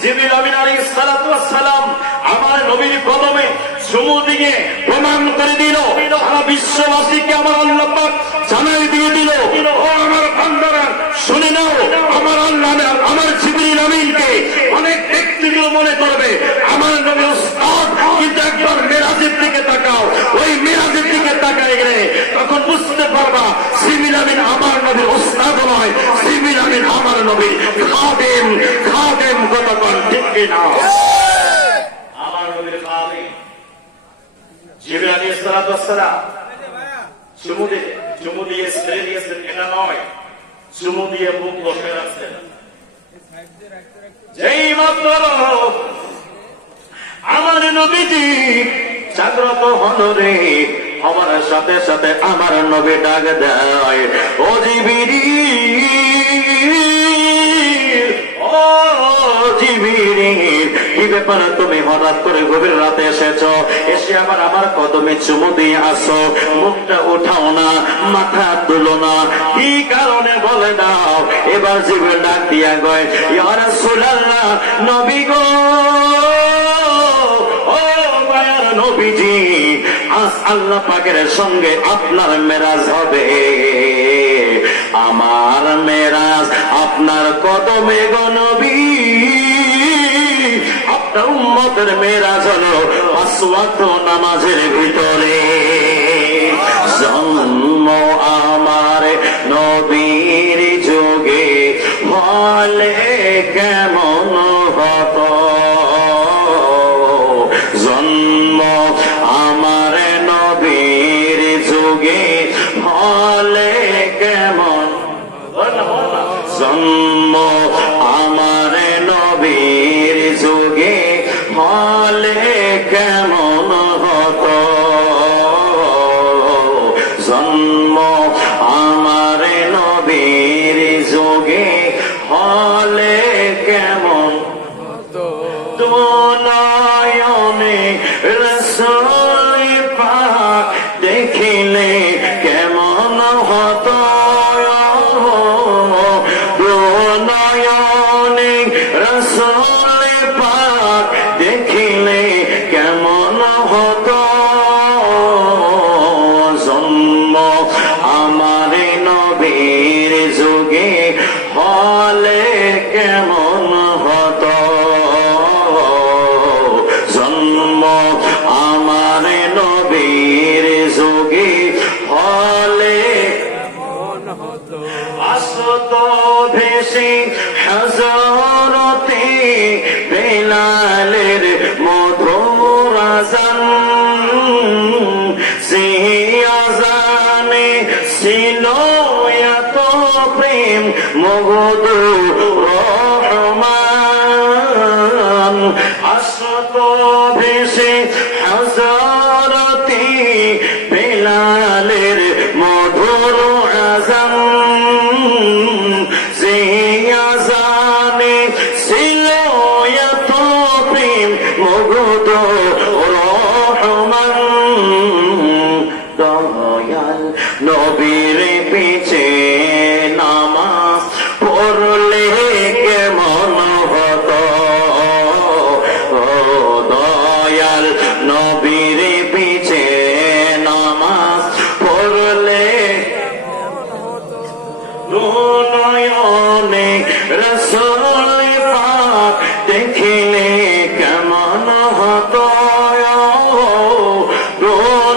জিবরিল আমিন আলাইহিস সালাতু ওয়াস সালাম আমার নবীর কদমে চুমু দিয়ে প্রমাণ করে দিল, সারা বিশ্ববাসীকে আমার আল্লাহ পাক জানাই দিয়ে দিল, ও আমার বান্দারা শুনে নাও, আমার আল্লাহ আমার জিবরিল আমিনকে অনেক ব্যক্তিগুলো মনে করবে আমার নবী উস্তাদ, কিন্তু একবার মেরাজের দিকে তাকাও, ওই মেরাজের দিকে তাকায় গেলে তখন বুঝতে পারবা জিবরিল আমিন আমার নবীর উস্তাদ নয়, জিবরিল আমিন আমার নবীর খাদেম। খাদেম কতক্ষণ ঠিক কিনা? আমার নবীর খাদেম জিবরিল আলাইহিস সালাতু ওয়াস সালাম চুমু দিয়ে ছেড়ে দিয়েছেন এটা নয়, চুমু দিয়ে মুখ বসে রাখছেন। যেই মাত্র আমার নবীজি জাগ্রত হল রে, আমার সাথে সাথে আমার নবী ডাক দেয়, ও জিবরিল, ও জিবরিল, কি ব্যাপার তুমি হঠাৎ করে গভীর রাতে এসেছো, এসে আবার আমার কদমে চুমু দিয়ে আসো, মুখটা উঠাও না, মাথা তুলো না, কি কারণে বলে দাও। এবার জিবরিল ডাক দিয়া গয়, ইয়া রাসূলুল্লাহ, নবী গো, ও মায়ার নবীজি, আজ আল্লাহ পাকের সঙ্গে আপনার মেরাজ হবে। আমার মেরাজ আপনার কদমে গো নবী, আপনার উম্মতের মেরাজ হলো 5 ওয়াক্ত নামাজের ভিতরে। জন্ম আমার নবীর যুগে হলে কেমন হতো, জন্ম আমার নবীর যুগে হলে কেমন, জন্ম আমার নবীর যুগে হলে কেমন হতো, জন্ম আমার নবীর যুগে হলে কেমন হতো। নয়নে রাসূল পাক দেখিলে কেমন হতো, নয়নে রাসূল পাক দেখিলে কেমন হতো, জন্ম আমার নবীর যুগে হলে কেমন হতো, জন্ম আমার নবীর যুগে হলে কেমন হতো। আসত ভেসে হযরতে বেলালের মধুর আযান, সেই আযানে ছিল এত প্রেম মুগ্ধ রহমান। আসত ভেসে হযরতে বেলালের মধুর আযান, সেই আযানে ছিল এত প্রেম মুগ্ধ রহমান। দয়াল নবীর পিছে নামাজ পড়লে কেমন হতো, দয়াল নবীর পিছে নামাজ পড়লে নয়নে রাসূল পাক দেখিলে কেমন হতো,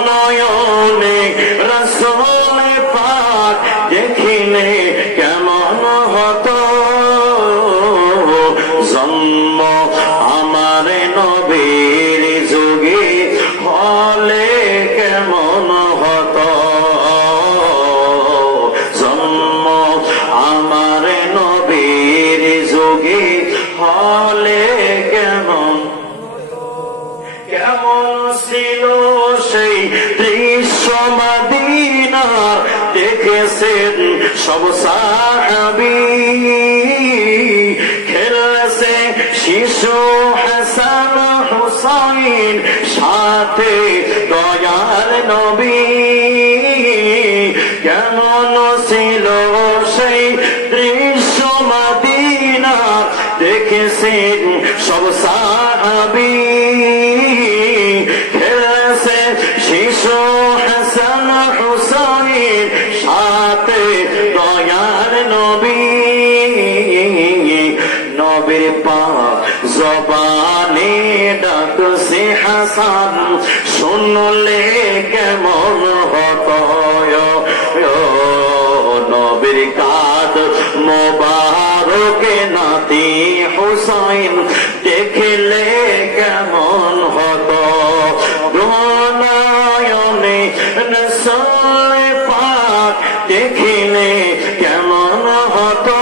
নয়নে রাসূল পাক দেখিলে কেমন হতো, জন্ম আমার নবীর যুগে হলে কেমন হতো, জন্ম আমার নবীর যুগে হলে কেমন, কেমন ছিল সেই দৃশ্য মদিনার, দেখেছেন সব সাহাবী, খেলছে শিশু হাসান হুসাইন সাথে দয়াল নবী, কেমন ছিল সেই দৃশ্য মদিনার, দেখেছেন সব সাহাবী, খেলছে শিশু হাসান হুসাইন সাথে দয়াল নবী, নবীর পাক জবানে ডাকছে হাসান, শুনলে কেমন হতো, নবীর কাঁধ মোবারকে নাতি হুসাইন দেখলে কেমন হতো, নয়নে রাসূল পাক দেখিলে কেমন হতো,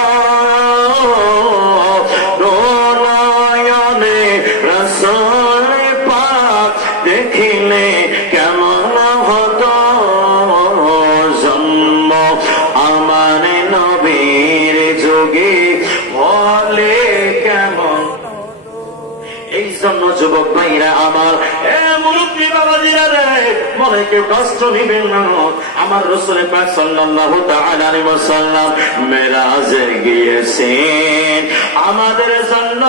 নয়নে রাসূল পাক দেখিলে কেমন হতো, জন্ম আমার নবীর যুগে হলে যুবক ভাইরা আমার, মুরব্বী বাবাজিরা রে, মনে কেউ কষ্ট নিবেন না। আমার রাসূল পাক সাল্লাল্লাহু তাআলা আলাইহি ওয়াসাল্লাম মেরাজে গিয়েছেন আমাদের জন্য।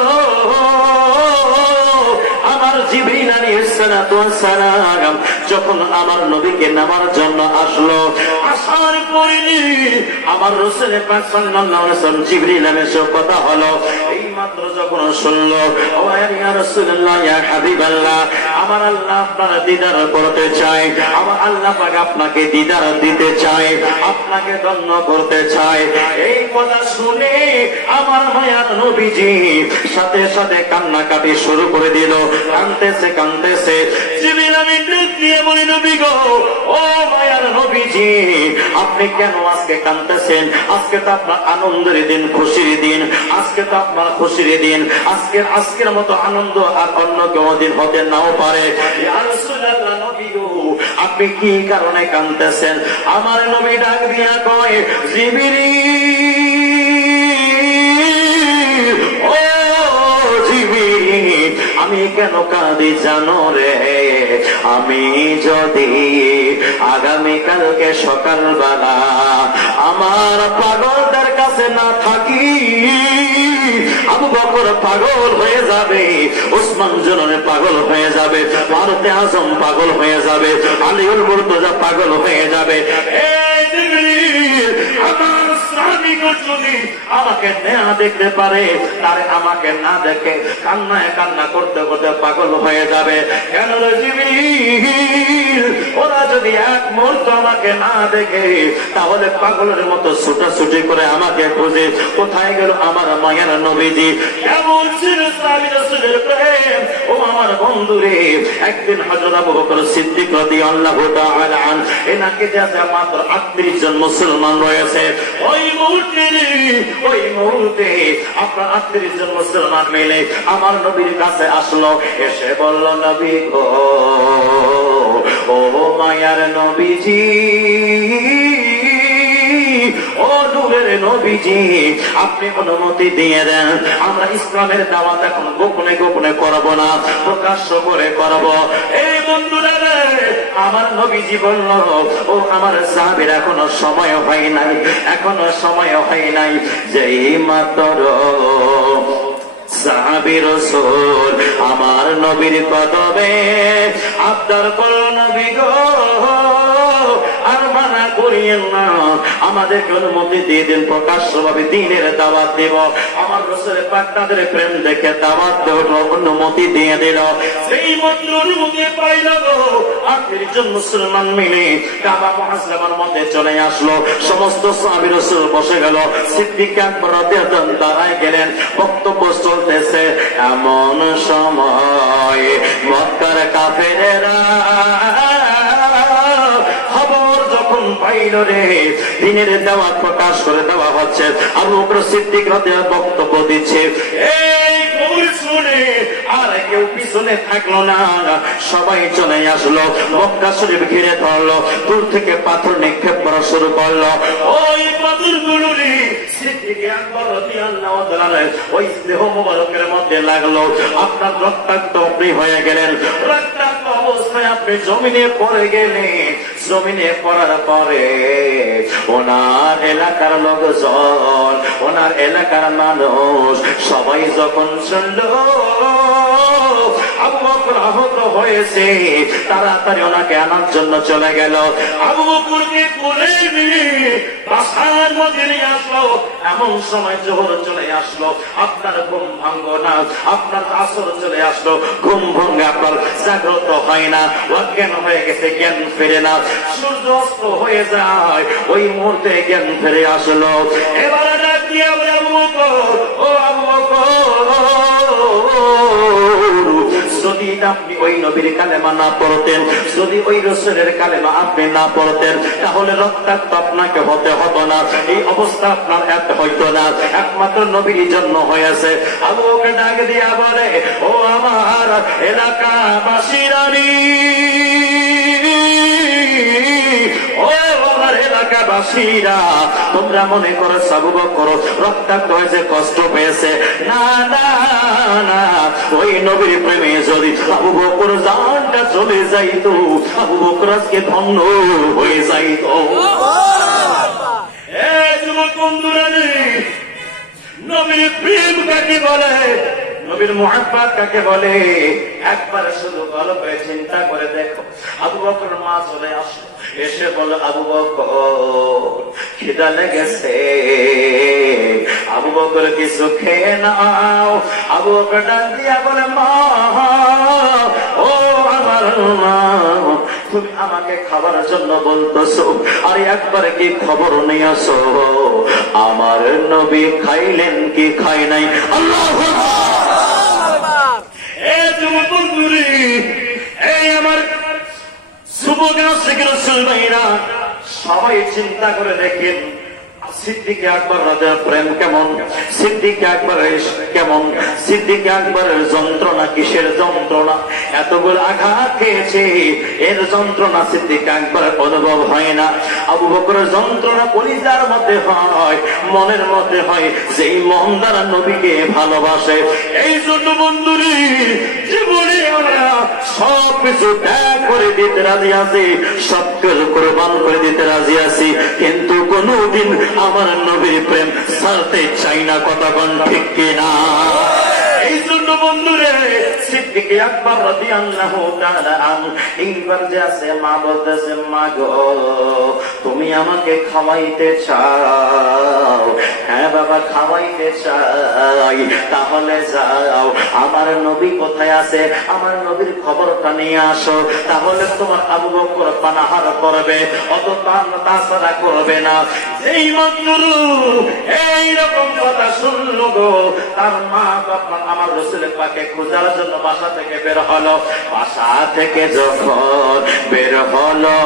আমার জিবরিল আলাইহিস সালাতু ওয়াস সালাম যখন আমার নবীকে নেওয়ার জন্য আসলো, আসার পরে আমার রাসূল পাক সাল্লাল্লাহু আলাইহি ওয়াসাল্লাম জিবরিল আলাইহিস কথা হলো, এই মাত্র যখন শুনলো, ও ইয়া রাসূলুল্লাহ, ইয়া হাবিবাল্লাহ, আমার আল্লাহ আপনার দিদার করতে চায়, আমার আল্লাহ পাক আপনাকে দিদার দিতে চায়, আপনাকে ধন্য করতে চায়। এই কথা শুনে আমার মায়ার নবীজি সাথে সাথে কান্নাকাটি শুরু করে দিল, কাঁদতেছে কাঁদতেছে। জিবরিল আমিন দিয়ে বলি, নবী গো, ও মায়ার নবীজি, আপনি কেন আজকে কাঁদতেছেন? আজকে তো আপনার আনন্দের দিন, খুশির দিন, আজকে তো আপনার খুশির দিন। আজকের মতো আনন্দ আর অন্য কোনো দিন হতে নাও পারে। ইয়া রাসূলুল্লাহ, নবী গো, আপনি কি কারণে কাঁদতেছেন? আমার নবী ডাক দিয়া কয়, জিবরিল, ও জিবরিল, আমি কেন কাঁদি জানো রে? আমি যদি আগামীকালকে সকালবেলা আমার পাগলদের কাছে না থাকি, আবু বকর পাগল হয়ে যাবে, ওসমান জননে পাগল হয়ে যাবে, ফারুকে আজম পাগল হয়ে যাবে, আলীউল মুর্তজা পাগল হয়ে যাবে। এই জিবরিল, আমার স্বামীকে যদি আমাকে না দেখতে পারে, তারে আমাকে না দেখে কান্নায় কান্না করতে করতে পাগল হয়ে যাবে। কেন রে জিবরিল? ওরা যদি এক মুহূর্ত আমাকে না দেখে, তাহলে পাগলের মতো ছুটাছুটি করে আমাকে খুঁজে, কোথায় গেল আমার মায়ের নবীজি? কেমন ছিল সাহাবী রাসূলের প্রেম! ও আমার বন্ধুরে, একদিন হযরত আবু বকর সিদ্দিক রাদিয়াল্লাহু তাআলা আনহু, এনাকে যা মাত্র 38 জন মুসলমান রয়েছে, ওই মুহূর্তে আপনার 38 জন মুসলমান মিলে আমার নবীর কাছে আসলো, এসে বলল, নবী গো, ও মায়ার নবীজি, ও নূরের নবীজি, আপনি অনুমতি দিয়ে দেন, আমরা ইসলামের দাওয়াত এখন গোপনে গোপনে করব না, প্রকাশ্য করে করব। এই বন্ধুরা রে, আমার নবীজি বলল, ও আমার সাহাবীর এখনো সময় হয় নাই, এখনো সময় হয় নাই। যেই মাত্র সাহাবী রাসূল আমার নবীর কদমে আবদার করল, নবী গো, আর মানা করিয়েন না, আমাদেরকে অনুমতি দিয়ে দিন, প্রকাশ্যভাবে দ্বীনের দাওয়াত দেব। আমার রাসূলের পাক তাদের প্রেম দেখে দাওয়াত দেওয়ার অনুমতি দিয়ে দিল। সেই মাত্র অনুমতি পাইল, 38 জন মুসলমান মিলে কাবা মুআজ্জামার মধ্যে চলে আসলো। সমস্ত সাহাবী রাসূল বসে গেল, সিদ্দিক আকবর রাদিয়াল্লাহু আনহু দাঁড়ায় গেলেন। বক্তব্য চলতেছে, এমন সময় মক্কার কাফেরেরা খবর যখন পাইল রে, দ্বীনের দাওয়াত প্রকাশ করে দেওয়া হচ্ছে, আবু বকর সিদ্দিক রাদিয়াল্লাহু আনহু বক্তব্য দিচ্ছে। এই খবর শুনে আর কেউ পিছনে থাকলো না, সবাই চলে আসলো, মক্কা শরীফ ঘিরে ধরলো, দূর থেকে পাথর নিক্ষেপ করা শুরু করলো। ওই পাথরগুলো সিদ্দিক আকবর রাদিয়াল্লাহু তাআলা ওই দেহ মোবারকের মধ্যে লাগলো। আপনার রক্তাক্ত আপনি হয়ে গেলেন, রক্তাক্ত অবস্থায় আপনি জমিনে পড়ে গেলেন। জমিনে পড়ার পরে ওনার এলাকার লোকজন, ওনার এলাকার মানুষ সবাই যখন শুনল আবু বকর আহত হয়েছে, তাড়াতাড়ি ওনাকে আনার জন্য চলে গেল। আবু বকরকে কোলে নিয়ে বাসার মধ্যে নিয়ে আসলো। এমন সময় জোহর চলে আসলো, আপনার ঘুম ভাঙ্গো না, আপনার আসর চলে আসলো, ঘুম ভঙ্গে আপনার জাগ্রত হয় না, অজ্ঞান হয়ে গেছে, জ্ঞান ফেরে না, সূর্য অস্ত হয়ে যায়, ওই মুহূর্তে জ্ঞান ফিরে আসলো। এবারে ডাক দিয়ে আবু বকর, ও আবু বকর, যদি আপনি ওই নবীর কালেমা না পড়তেন, যদি ওই রাসূলের কালেমা আপনি না পড়তেন, তাহলে রক্তাক্ত আপনাকে হতে হতো না, এই অবস্থা আপনার এত হইতো না, একমাত্র নবীর জন্য হয়েছে। আবু বকর ডাক দিয়া বলে, ও আমার এলাকাবাসীরা, ও আমার এলাকাবাসী, সাথীরা তোমরা মনে করো আবু বকর রক্তাক্ত হয়েছে, কষ্ট পেয়েছে। না না না, ওই নবীর প্রেমে যদি আবু বকর জানটা চলে যাইতো, আবু বকর আজকে ধন্য হয়ে যাইতো। যুবক বন্ধুরা, নবীর প্রেম কাকে বলে, নবীর মুহাব্বত কাকে বলে, একবার শুধু ভালো করে চিন্তা করে দেখো। আবু বকর মা চলে আসলো, এসে বলো আবু বকর খিদা লেগেছে, আবু বকর কিছু খেয়ে নাও। আবু বকর ডাক দিয়া বলে মা, ও আমার মা, তুমি আমাকে খাবার জন্য বলতেছো, আর একবার কি খবর নিয়ে আসো আমার নবী খাইলেন কি খাই নাই? আল্লাহু আকবার। এই যুবক বন্ধুরে, এই আমার যুবক রাসূল ভাইরা, সবাই চিন্তা করে দেখেন সিদ্দিক আকবর রাদিয়াল্লাহু প্রেম কেমন, সিদ্দিক আকবর কেমন, সিদ্দিক আকবরের যন্ত্রণা কিসের যন্ত্রণা, এতগুলো আঘাত খেয়েছে, এর যন্ত্রণা সিদ্দিক আকবরের অনুভব হয় না। আবু বকরের যন্ত্রণা কলিজার মধ্যে হয়, মনের মধ্যে হয়, যেই মন দ্বারা নবীকে ভালোবাসে। এই জন্য বন্ধুরে, জীবনে আমরা সব কিছু ত্যাগ করে দিতে রাজি আছি, সব কিছু কোরবান করে দিতে রাজি আছি, কিন্তু কোনদিন আমার নবীর প্রেম ছাড়তে চাই না। কথা কোন ঠিক কিনা? এই জন্য বন্ধুরে, সিদ্দিক আকবর রাদিয়াল্লাহু তাআলা আনহু এইবার যে আছে, মা বলতেছে মা গো তুমি আমাকে খাওয়াইতে চাও? হ্যাঁ বাবা খাওয়াইতে চাই। তাহলে যাও, আমার নবী কোথায় আছে, আমার নবীর খবরটা নিয়ে আসো, তাহলে তোমার আবু বকর পানাহার করবে, অত তাছাড়া করবে না। এই মাত্র এইরকম কথা শুনলো গো, তার মা তখন আমার রাসূল পাককে খোঁজার জন্য বাসা থেকে বের হলো। বাসা থেকে যখন বের হলো,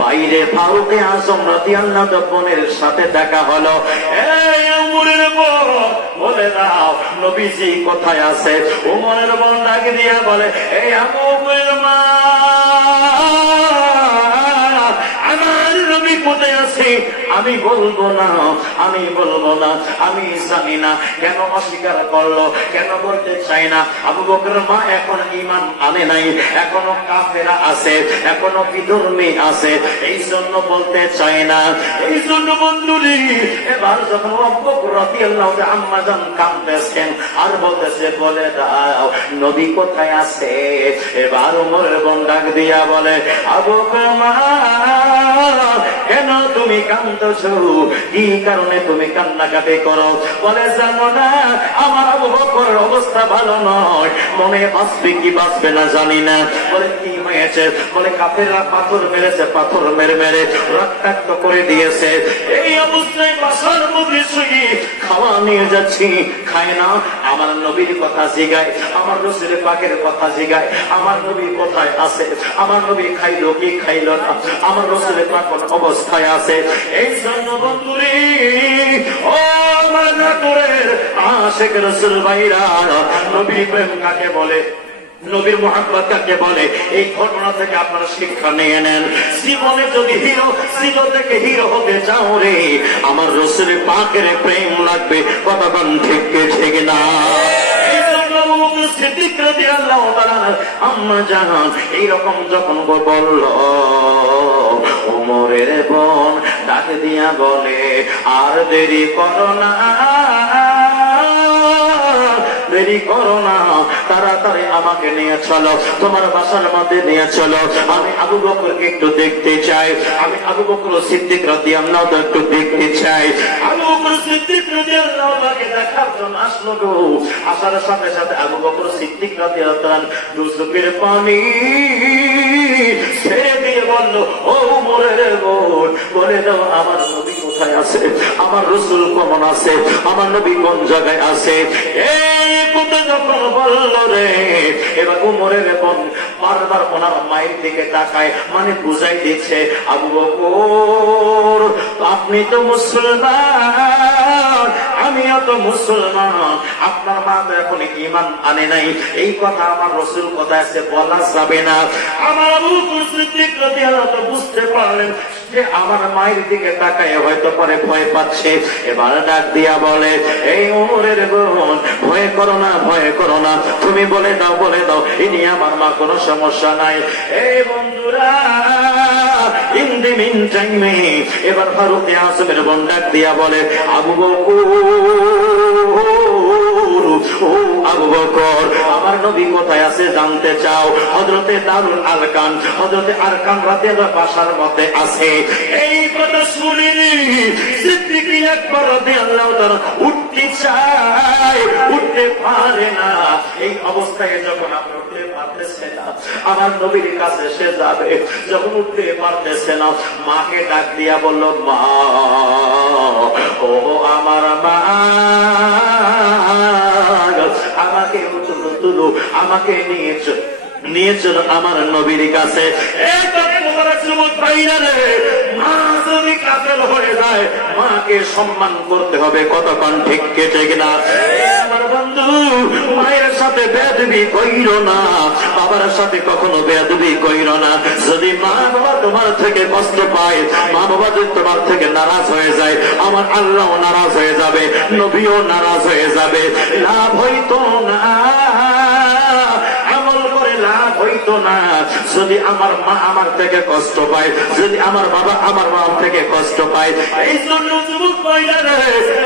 বাইরে ফারুকে আজম রাদিয়াল্লাহু বোনের সাথে দেখা হলো। এই উমরের বোন, বলে দাও নবীজি কোথায় আছে? উমরের বোন ডাক দিয়া বলে, এই আবুর মা, আমার নবী কোথায় আছে? আমি বলবো না, আমি বলবো না, আমি জানি না। কেন অস্বীকার করলো, কেন বলতে চাই না? আবু বকরের মা এখন ঈমান আনে নাই, এখনো কাফেরা আছে, এখনো বিধর্মী আছে, এই জন্য বলতে চাই না। এই জন্য বন্ধুরি, এবার যখন আবু বকর রাদিয়াল্লাহু তাআলা আম্মা জান কাঁদতেছেন আর বলতেছে, বলে দাও নবী কোথায় আছে? এবার ওমরের বোন ডাক দিয়া বলে, আবু বকর মা, কেন তুমি কাঁদছো? কি কারণে তুমি কান্নাকাটি করো? বলে জানো না, আমার আবু বকরের অবস্থা ভালো নয়, মনে বাঁচবে কি বাঁচবে না জানি না। বলে কি হয়েছে? বলে কাফেররা পাথর মেরেছে, পাথর মেরে মেরে রক্তাক্ত করে দিয়েছে। এই অবস্থায় বাসার মধ্যে শুয়ে খাওয়া নিয়ে যাচ্ছি, খায় না। আমার নবীর কথা জিগায়, আমার রাসূল পাকের কথা জিগায়, আমার নবী কোথায় আছে, আমার নবী খাইলো কি খাইলো না, আমার রাসূল পাক কোন অবস্থায় আছে। এই জন্য বন্ধুরে, ও মানাতুরের আশিক রাসূল ভাইরা, নবীর প্রেম কাকে বলে, নবীর মুহাব্বত কাকে বলে, এই ঘটনা থেকে আপনারা শিক্ষা নিয়ে নেন। জীবনে যদি হিরো ছিল থেকে হিরো হতে চাও রে, আমার রাসূল পাকের প্রেম লাগবে। কতক্ষণ ঠিক ঠিক না? সিদ্দিক রাদিয়াল্লাহু তাআলা আম্মা জান এইরকম যখন বলল, ওমরের বোন ডাক দিয়া বলে, আর দেরি করো না, দেরি করো না, তাড়াতাড়ি আমাকে নিয়ে চলো, তোমার বাসার মধ্যে নিয়ে চলো। আমি আবু বকরকে একটু দেখতে চাই, আমি আবু বকর সিদ্দিক রাদিয়াল্লাহু তাআলা একটু দেখতে চাই। আবু বকর সিদ্দিক রাদিয়াল্লাহু তাআলাকে দেখার জন্য আসলো গো। আসার সাথে সাথে আবু বকর সিদ্দিক রাদিয়াল্লাহু তাআলা দু চোখের পানি ছেড়ে দিয়ে বলল, ও ওমরের বোন, বলে দাও আমার নবী কোথায় আছে, আমার রাসূল কেমন আছে, আমার নবী কোন জায়গায় আছে? এই কথা যখন বলল রে, এবার ওমরের বোন বারবার ওনার মায়ের দিকে তাকায়, মানে বুঝাই দিচ্ছে, আবু বকর আপনি তো মুসলমান, আমিও তো মুসলমান, আপনার মা তো এখন ঈমান আনে নাই, এই কথা আমার রাসূল কোথায় আছে বলা যাবে না। আমার আবু বকর সিদ্দিক রাদিয়াল্লাহু তাআলা বুঝতে পারলেন সে আমার মায়ের দিকে তাকায় হয়তো পরে ভয় পাচ্ছে, এবার ডাক দিয়া বলে, এই ওমরের বোন, ভয় করো না, ভয় করো না, তুমি বলে দাও, বলে দাও, ইনি আমার মা, কোনো সমস্যা নাই। এই বন্ধুরা, ইন্দি মিন টাইমে এবার ফারুকে আজমের বোন ডাক দিয়া বলে, আবু বকর, ও আবু বকর, আমার নবী কোথায় আছে জানতে চাও? হযরতে দারুল আরকাম, হযরতে আরকাম রাতের বাসার মধ্যে আছে। এই কথা শুনে সিদ্দিক আকবর রাদিয়াল্লাহু তাআলা উঠতে চায়, উঠতে পারে না। এই অবস্থায় যখন আপনি উঠতে পারতেছে না, আমার নবীর কাছে সে যাবে, যখন উঠতে পারতেছে না, মাকে ডাক দিয়া বলল, মা, ও আমার মা, আমাকে তুলো, আমাকে নিয়ে চলো আমার নবীর কাছে। হয়ে যায়, মাকে সম্মান করতে হবে, কতক্ষণ ঠিক কেটে কিনা? আমার বন্ধু, মায়ের সাথে বেয়াদবি কইর না, বাবার সাথে কখনো বেয়াদবি কইর না। যদি মা বাবা তোমার থেকে কষ্ট পায়, মা বাবা যদি তোমার থেকে নারাজ হয়ে যায়, আমার আল্লাহ নারাজ হয়ে যাবে, নবীও নারাজ হয়ে যাবে। লাভ হইতো না, আমল করে লাভ হইতো না, যদি আমার মা আমার থেকে কষ্ট পায়, যদি আমার বাবা আমার মা থেকে কষ্ট পায়। এই জন্য যুবক মহিলারা,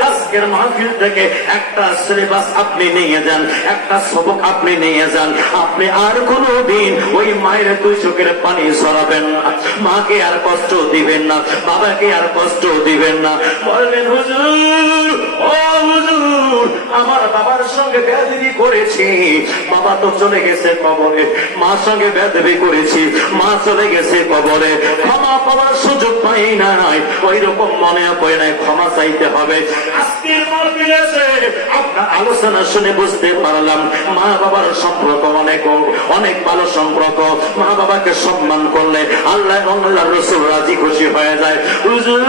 আজকের মাহফিল থেকে একটা সিলেবাস আপনি নিয়ে যান, একটা সবক আপনি নিয়ে যান। আপনি আর কোনদিন ওই মায়ের দুই চোখের পানি সরাবেন না, মাকে আর কষ্ট দিবেন না, বাবাকে আর কষ্ট দিবেন না। বলবেন, হুজুর, ও হুজুর, আমার বাবার সঙ্গে বেয়াদবি করেছি, বাবা তো চলে গেছে কবরে, মার সঙ্গে বেয়াদবি করেছি, মা চলে গেছে কবরে, ক্ষমা পাওয়ার সুযোগ পাই নাই, ওই রকম মনে পড়ে নাই, ক্ষমা চাইতে হবে। আজকের মাহফিলে আপনার আলোচনা শুনে বুঝতে পারলাম, মা বাবার সম্পর্ক অনেক ভালো সম্পর্ক। মা বাবাকে সম্মান করলে আল্লাহ এবং আল্লাহর রাসূল রাজি খুশি হয়ে যায়। হুজুর,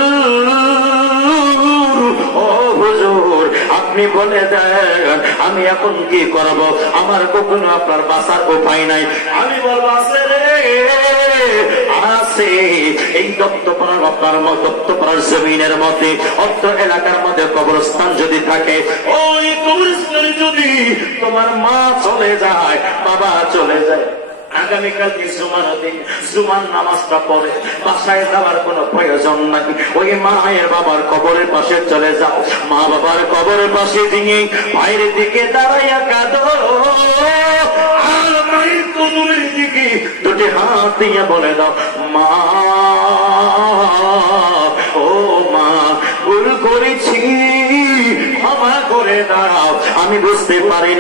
ও হুজুর, আপনি বলে দেন আমি এখন কি করব? আমার কখনো আপনার বাঁচার উপায় নাই। আমি বলবো, আছে রে, আছে। এই দত্তপাড়ার দত্তপাড়ার জমিনের মধ্যে, অত্র এলাকার মধ্যে কবরস্থান যদি থাকে, ওই কবরস্থানে যদি তোমার মা চলে যায়, বাবা চলে যায়, আগামীকালকে জুমার দিন, জুমার নামাজটা পড়ে বাসায় যাওয়ার কোনো প্রয়োজন নাই, ওই মায়ের বাবার কবরের পাশে চলে যাও, মা বাবার কবরের পাশে দিয়ে বাইরের দিকে দাঁড়াইয়া কাঁদো, আর মায়ের কবরের দিকে দুটি হাত দিয়ে বলে দাও, মা, ও মা, ভুল করেছি, ক্ষমা করে দাও, আমি বুঝতে পারি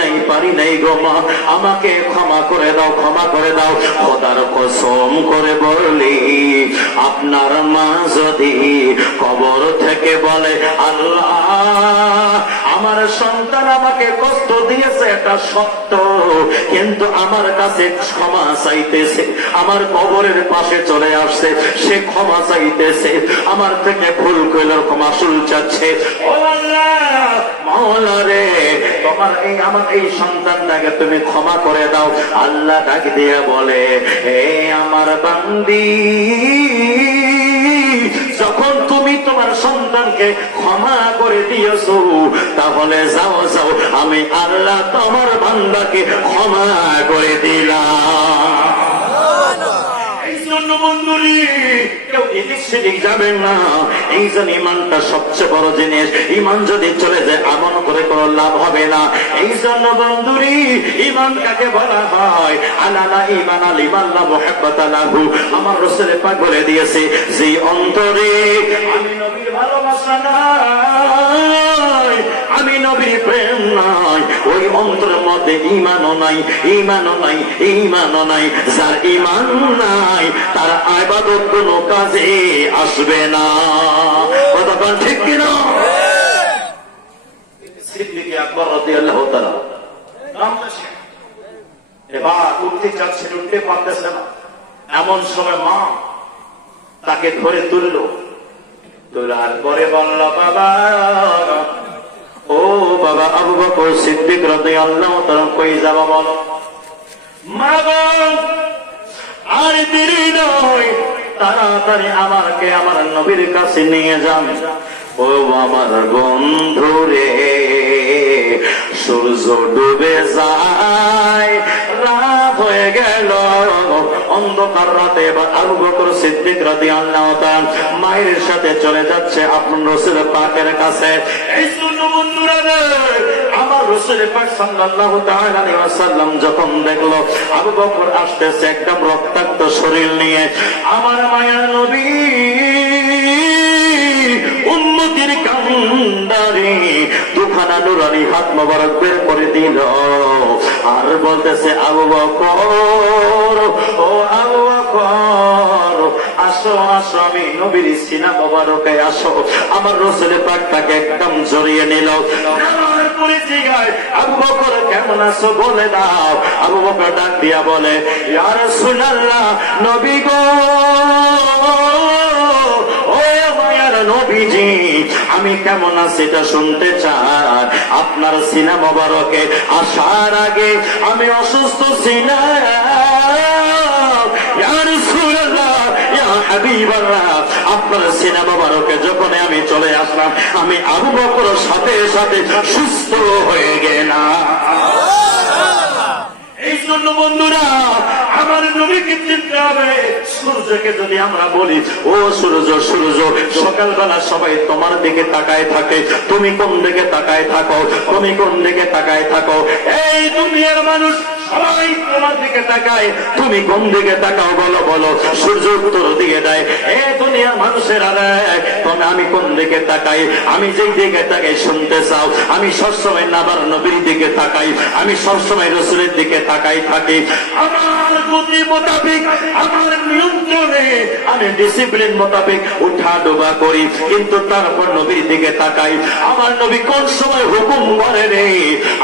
নাই গো মা, আমাকে ক্ষমা করে দাও, ক্ষমা করে দাও। খোদার কসম করে বলি, আপনার মা যদি কবর থেকে বলে, আল্লাহ, আমার সন্তান আমাকে কষ্ট দিয়েছে, এটা সত্য, কিন্তু আমার কাছে ক্ষমা চাইতেছে, আমার কবরের পাশে চলে আসছে, সে ক্ষমা চাইতেছে, আমার থেকে ভুল করল, ক্ষমা শুল চাচ্ছে, ও আল্লাহ, মাওলা রে, তোমার আমার এই সন্তানটাকে তুমি ক্ষমা করে দাও। আল্লাহ ডাক দিয়ে বলে, হে আমার বান্দি, যখন তুমি তোমার সন্তানকে ক্ষমা করে দিয়েছো, তাহলে যাও, আমি আল্লাহ তোমার বান্দাকে ক্ষমা করে দিলাম। বন্ধুরি, কেউ এদিক সেদিক যাবেন না। এই জন্য ইমানটা সবচেয়ে বড় জিনিস, ইমান যদি চলে যায় আমল করে কোনো লাভ হবে না। এই জন্য বন্ধুরি, ইমান কাকে বলা হয়? আলালা ইমান আল ইমান লা মুহাব্বাতা লাহু। আমার রাসূল পাক বলে দিয়েছে, যে অন্তরে আমি নবীর ভালোবাসা নাই, আমি নবীর প্রেম নাই, ওই অন্তরের মধ্যে ইমানও নাই, ইমানও নাই, ইমানও নাই। যার ইমান নাই, তার ইবাদত কোনো কাজে আসবে না। কথা ঠিক কিনা? সিদ্দিক আকবর রাদিয়াল্লাহু তাআলা এবার উঠতে চাচ্ছেন, উঠতে পারতেছে না। এমন সময় মা তাকে ধরে তুললো, তোলার পরে বলল, বাবা, ও বাবা আবু বকর সিদ্দিক রাদিয়াল্লাহু তাআলা, কই যাবা বলো? মা গো, আর দেরি নয়, তাড়াতাড়ি আমাকে আমার নবীর কাছে নিয়ে যান। ও আমার বন্ধু রে, সূর্য ডুবে যায়, রাত হয়ে গেল, অন্ধকার রাতে এবার আবু বকর সিদ্দিক রাদিয়াল্লাহু তাআলা মায়ের সাথে চলে যাচ্ছে আপনার রাসূল পাকের কাছে। এই জন্য বন্ধুরা, আমার রাসূল পাক সাল্লাল্লাহু তাআলা আলাইহি ওয়াসাল্লাম যখন দেখলো আবু বকর আসতেছে একদম রক্তাক্ত শরীর নিয়ে, আমার মায়ের নবী উম্মতের কান্দারে দুখানা নুরানি হাত মোবারক বের করে দিল আর বলতেছে, আবু বকর, ও আবু বকর, আসো আসো, আমি নবীর সিনা মোবারকে আসো। আমার রাসূল পাক তাকে একদম জড়িয়ে নিল। আবু বকর কেমন আছো বলে দাও। আবু বকর ডাক দিয়া বলে, ইয়া রাসূলুল্লাহ, নবী গো, ও মায়ার নবীজি, আমি কেমন আছি এটা শুনতে চান? আপনার সিনা মোবারকে আসার আগে আমি অসুস্থ ছিলাম। ইয়া রাসূলুল্লাহ, ইয়া হাবিবাল্লাহ, আপনার সিনা মোবারকে যখন আমি চলে আসলাম, আমি আবু বকরের সাথে সাথে সুস্থ হয়ে গেলাম। এই জন্য বন্ধুরা, আমার নবীকে চিনতে হবে। সূর্যকে যদি আমরা বলি, ও সূর্য, সূর্য, সকালবেলা সবাই তোমার দিকে তাকায় থাকে, তুমি কোন দিকে তাকায় থাকো? তুমি কোন দিকে তাকায় থাকো? এই দুনিয়ার মানুষ সবাই তোমার দিকে তাকায়, তুমি কোন দিকে তাকাও বলো বলো? সূর্য উত্তর দিকে দেয়, এই দুনিয়ার মানুষেরা দেয়, তবে আমি কোন দিকে তাকাই? আমি যেই দিকে তাকাই শুনতে চাও, আমি সবসময় আমার নবীর দিকে তাকাই, আমি সবসময় রাসূলের দিকে তাকাই থাকি। আমার গতি মোতাবেক, আমার নিয়ন্ত্রণে, আমি ডিসিপ্লিন মোতাবেক উঠা ডোবা করি, কিন্তু তারপর নবীর দিকে তাকাই। আমার নবী কোন সময় হুকুম করে রে,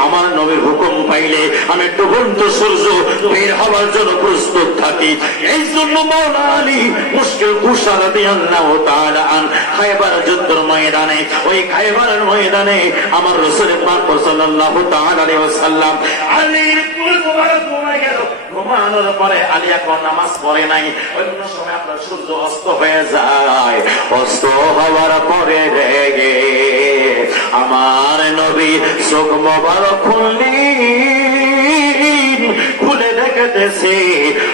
আমার নবীর হুকুম পাইলে আমি ডুবন্ত সূর্য বের হওয়ার জন্য প্রস্তুত থাকি। এই জন্য মাওলা আলী মুশকিল কুশা রাদিয়াল্লাহু তাআলা আন খায়বার যুদ্ধের ময়দানে, ওই খায়বারের ময়দানে আমার রাসূল পাক সাল্লাল্লাহু তাআলা আলাইহি ওয়াসাল্লাম আলীর কোল মোবারক ঘুমায় গেল। ঘুমানোর পরে আলী এখন নামাজ পড়ে নাই। অন্য সময় আপনার সূর্য অস্ত হয়ে যায়, অস্ত হওয়ার পরে রেগে আমার নবী চোখ মোবারক খুলে দেখতেছে,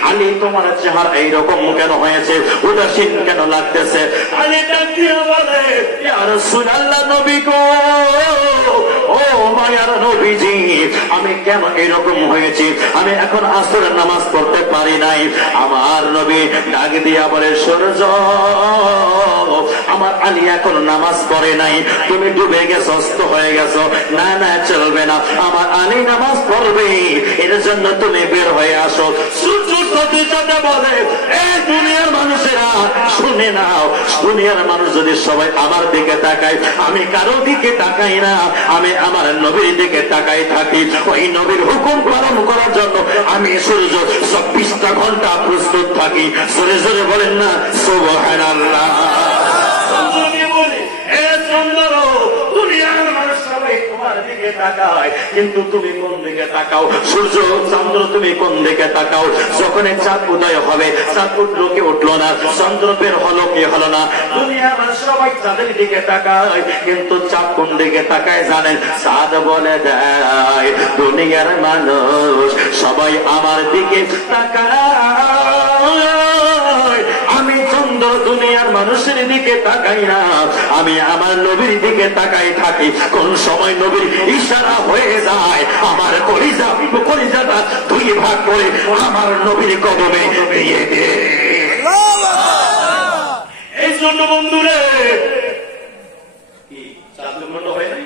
আলী তোমার চেহারা এইরকম কেন হয়েছে, উদাসীন কেন লাগতেছে? আলী ডাক দিয়ে বলে, ইয়া রাসূলুল্লাহ, নবী গো, ও মায়ার নবীজি, আমি কেন এরকম হয়েছি? আমি এখন আসরের নামাজ পড়তে পারি নাই। আমার নবী ডাক দিয়া বলে, সূর্য, আমার আলী এখন নামাজ পড়ে নাই, তুমি ডুবে গেছো, অস্ত হয়ে গেছো। না না, চলবে না, আমার আলী নামাজ পড়বে, এর জন্য তুমি বের হয়ে আসো। সূর্য সাথে সাথে বলে, এই দুনিয়ার মানুষেরা শুনে নাও, দুনিয়ার মানুষ যদি সবাই আমার দিকে তাকায়, আমি কারো দিকে তাকাই না, আমি আমার নবীর দিকে তাকাই থাকি। ওই নবীর হুকুম পালন করার জন্য আমি সূর্য 24টা ঘন্টা প্রস্তুত থাকি। জোরে জোরে বলেন না সুবহানাল্লাহ। দুনিয়ার মানুষ সবাই তোমার দিকে তাকায়, কিন্তু তুমি কোন দিকে তাকাও? সূর্য চন্দ্র তুমি কোন দিকে তাকাও? যখন চাঁদ উদয় হবে, চাঁদ উঠলো কি উঠলো না, চন্দ্র বের হলো কি হলো না, দুনিয়ার মানুষ সবাই চাঁদের দিকে তাকায়, কিন্তু চাঁদ কোন দিকে তাকায় জানেন? চাঁদ বলে দেয়, দুনিয়ার মানুষ সবাই আমার দিকে তাকায়, আমি চন্দ্র দুনিয়ার মানুষের দিকে তাকাই না, আমি আমার নবীর দিকে তাকাই থাকি। কোন সময় নবীর ইশারা হয়ে যায়, আমার কলিজাটা দুই ভাগ করে আমার নবীর কদমে দিয়ে দে। এই জন্য বন্ধুরে, কি চাঁদ হয় নাই?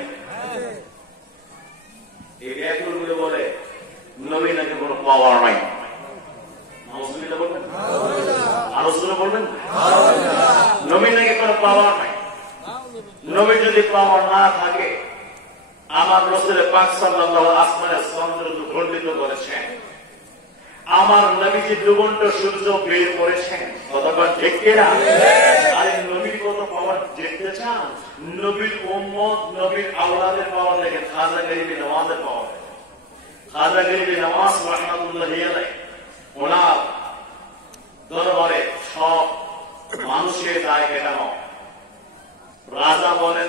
এই ব্যাগুলো বলে নবী নাকি কোনো পাওয়ার নাই। বলবেন আলোচনা বলবেন, নবী নাকি কোনো পাওয়ার নাই। নবী যদি পাওয়ার না থাকে, আমার রাসূল পাক সাল্লাল্লাহু আলাইহি ওয়াসাল্লাম চন্দ্র খণ্ডিত করেছেন, আমার নবীজি ডুবন্ত সূর্য বের করেছেন, কতবার দেখতে না? আরে নবীর কত পাওয়ার দেখতে চান? নবীর উম্মত, নবীর আওলাদের পাওয়ার দেখে খাজা গরিবি নওয়াজের পাওয়ার। খাজা গরিবি নওয়াজ রাহমাতুল্লাহি আলাইহি ওনার দরবারে সব দায় কেন? রাজা বলেন,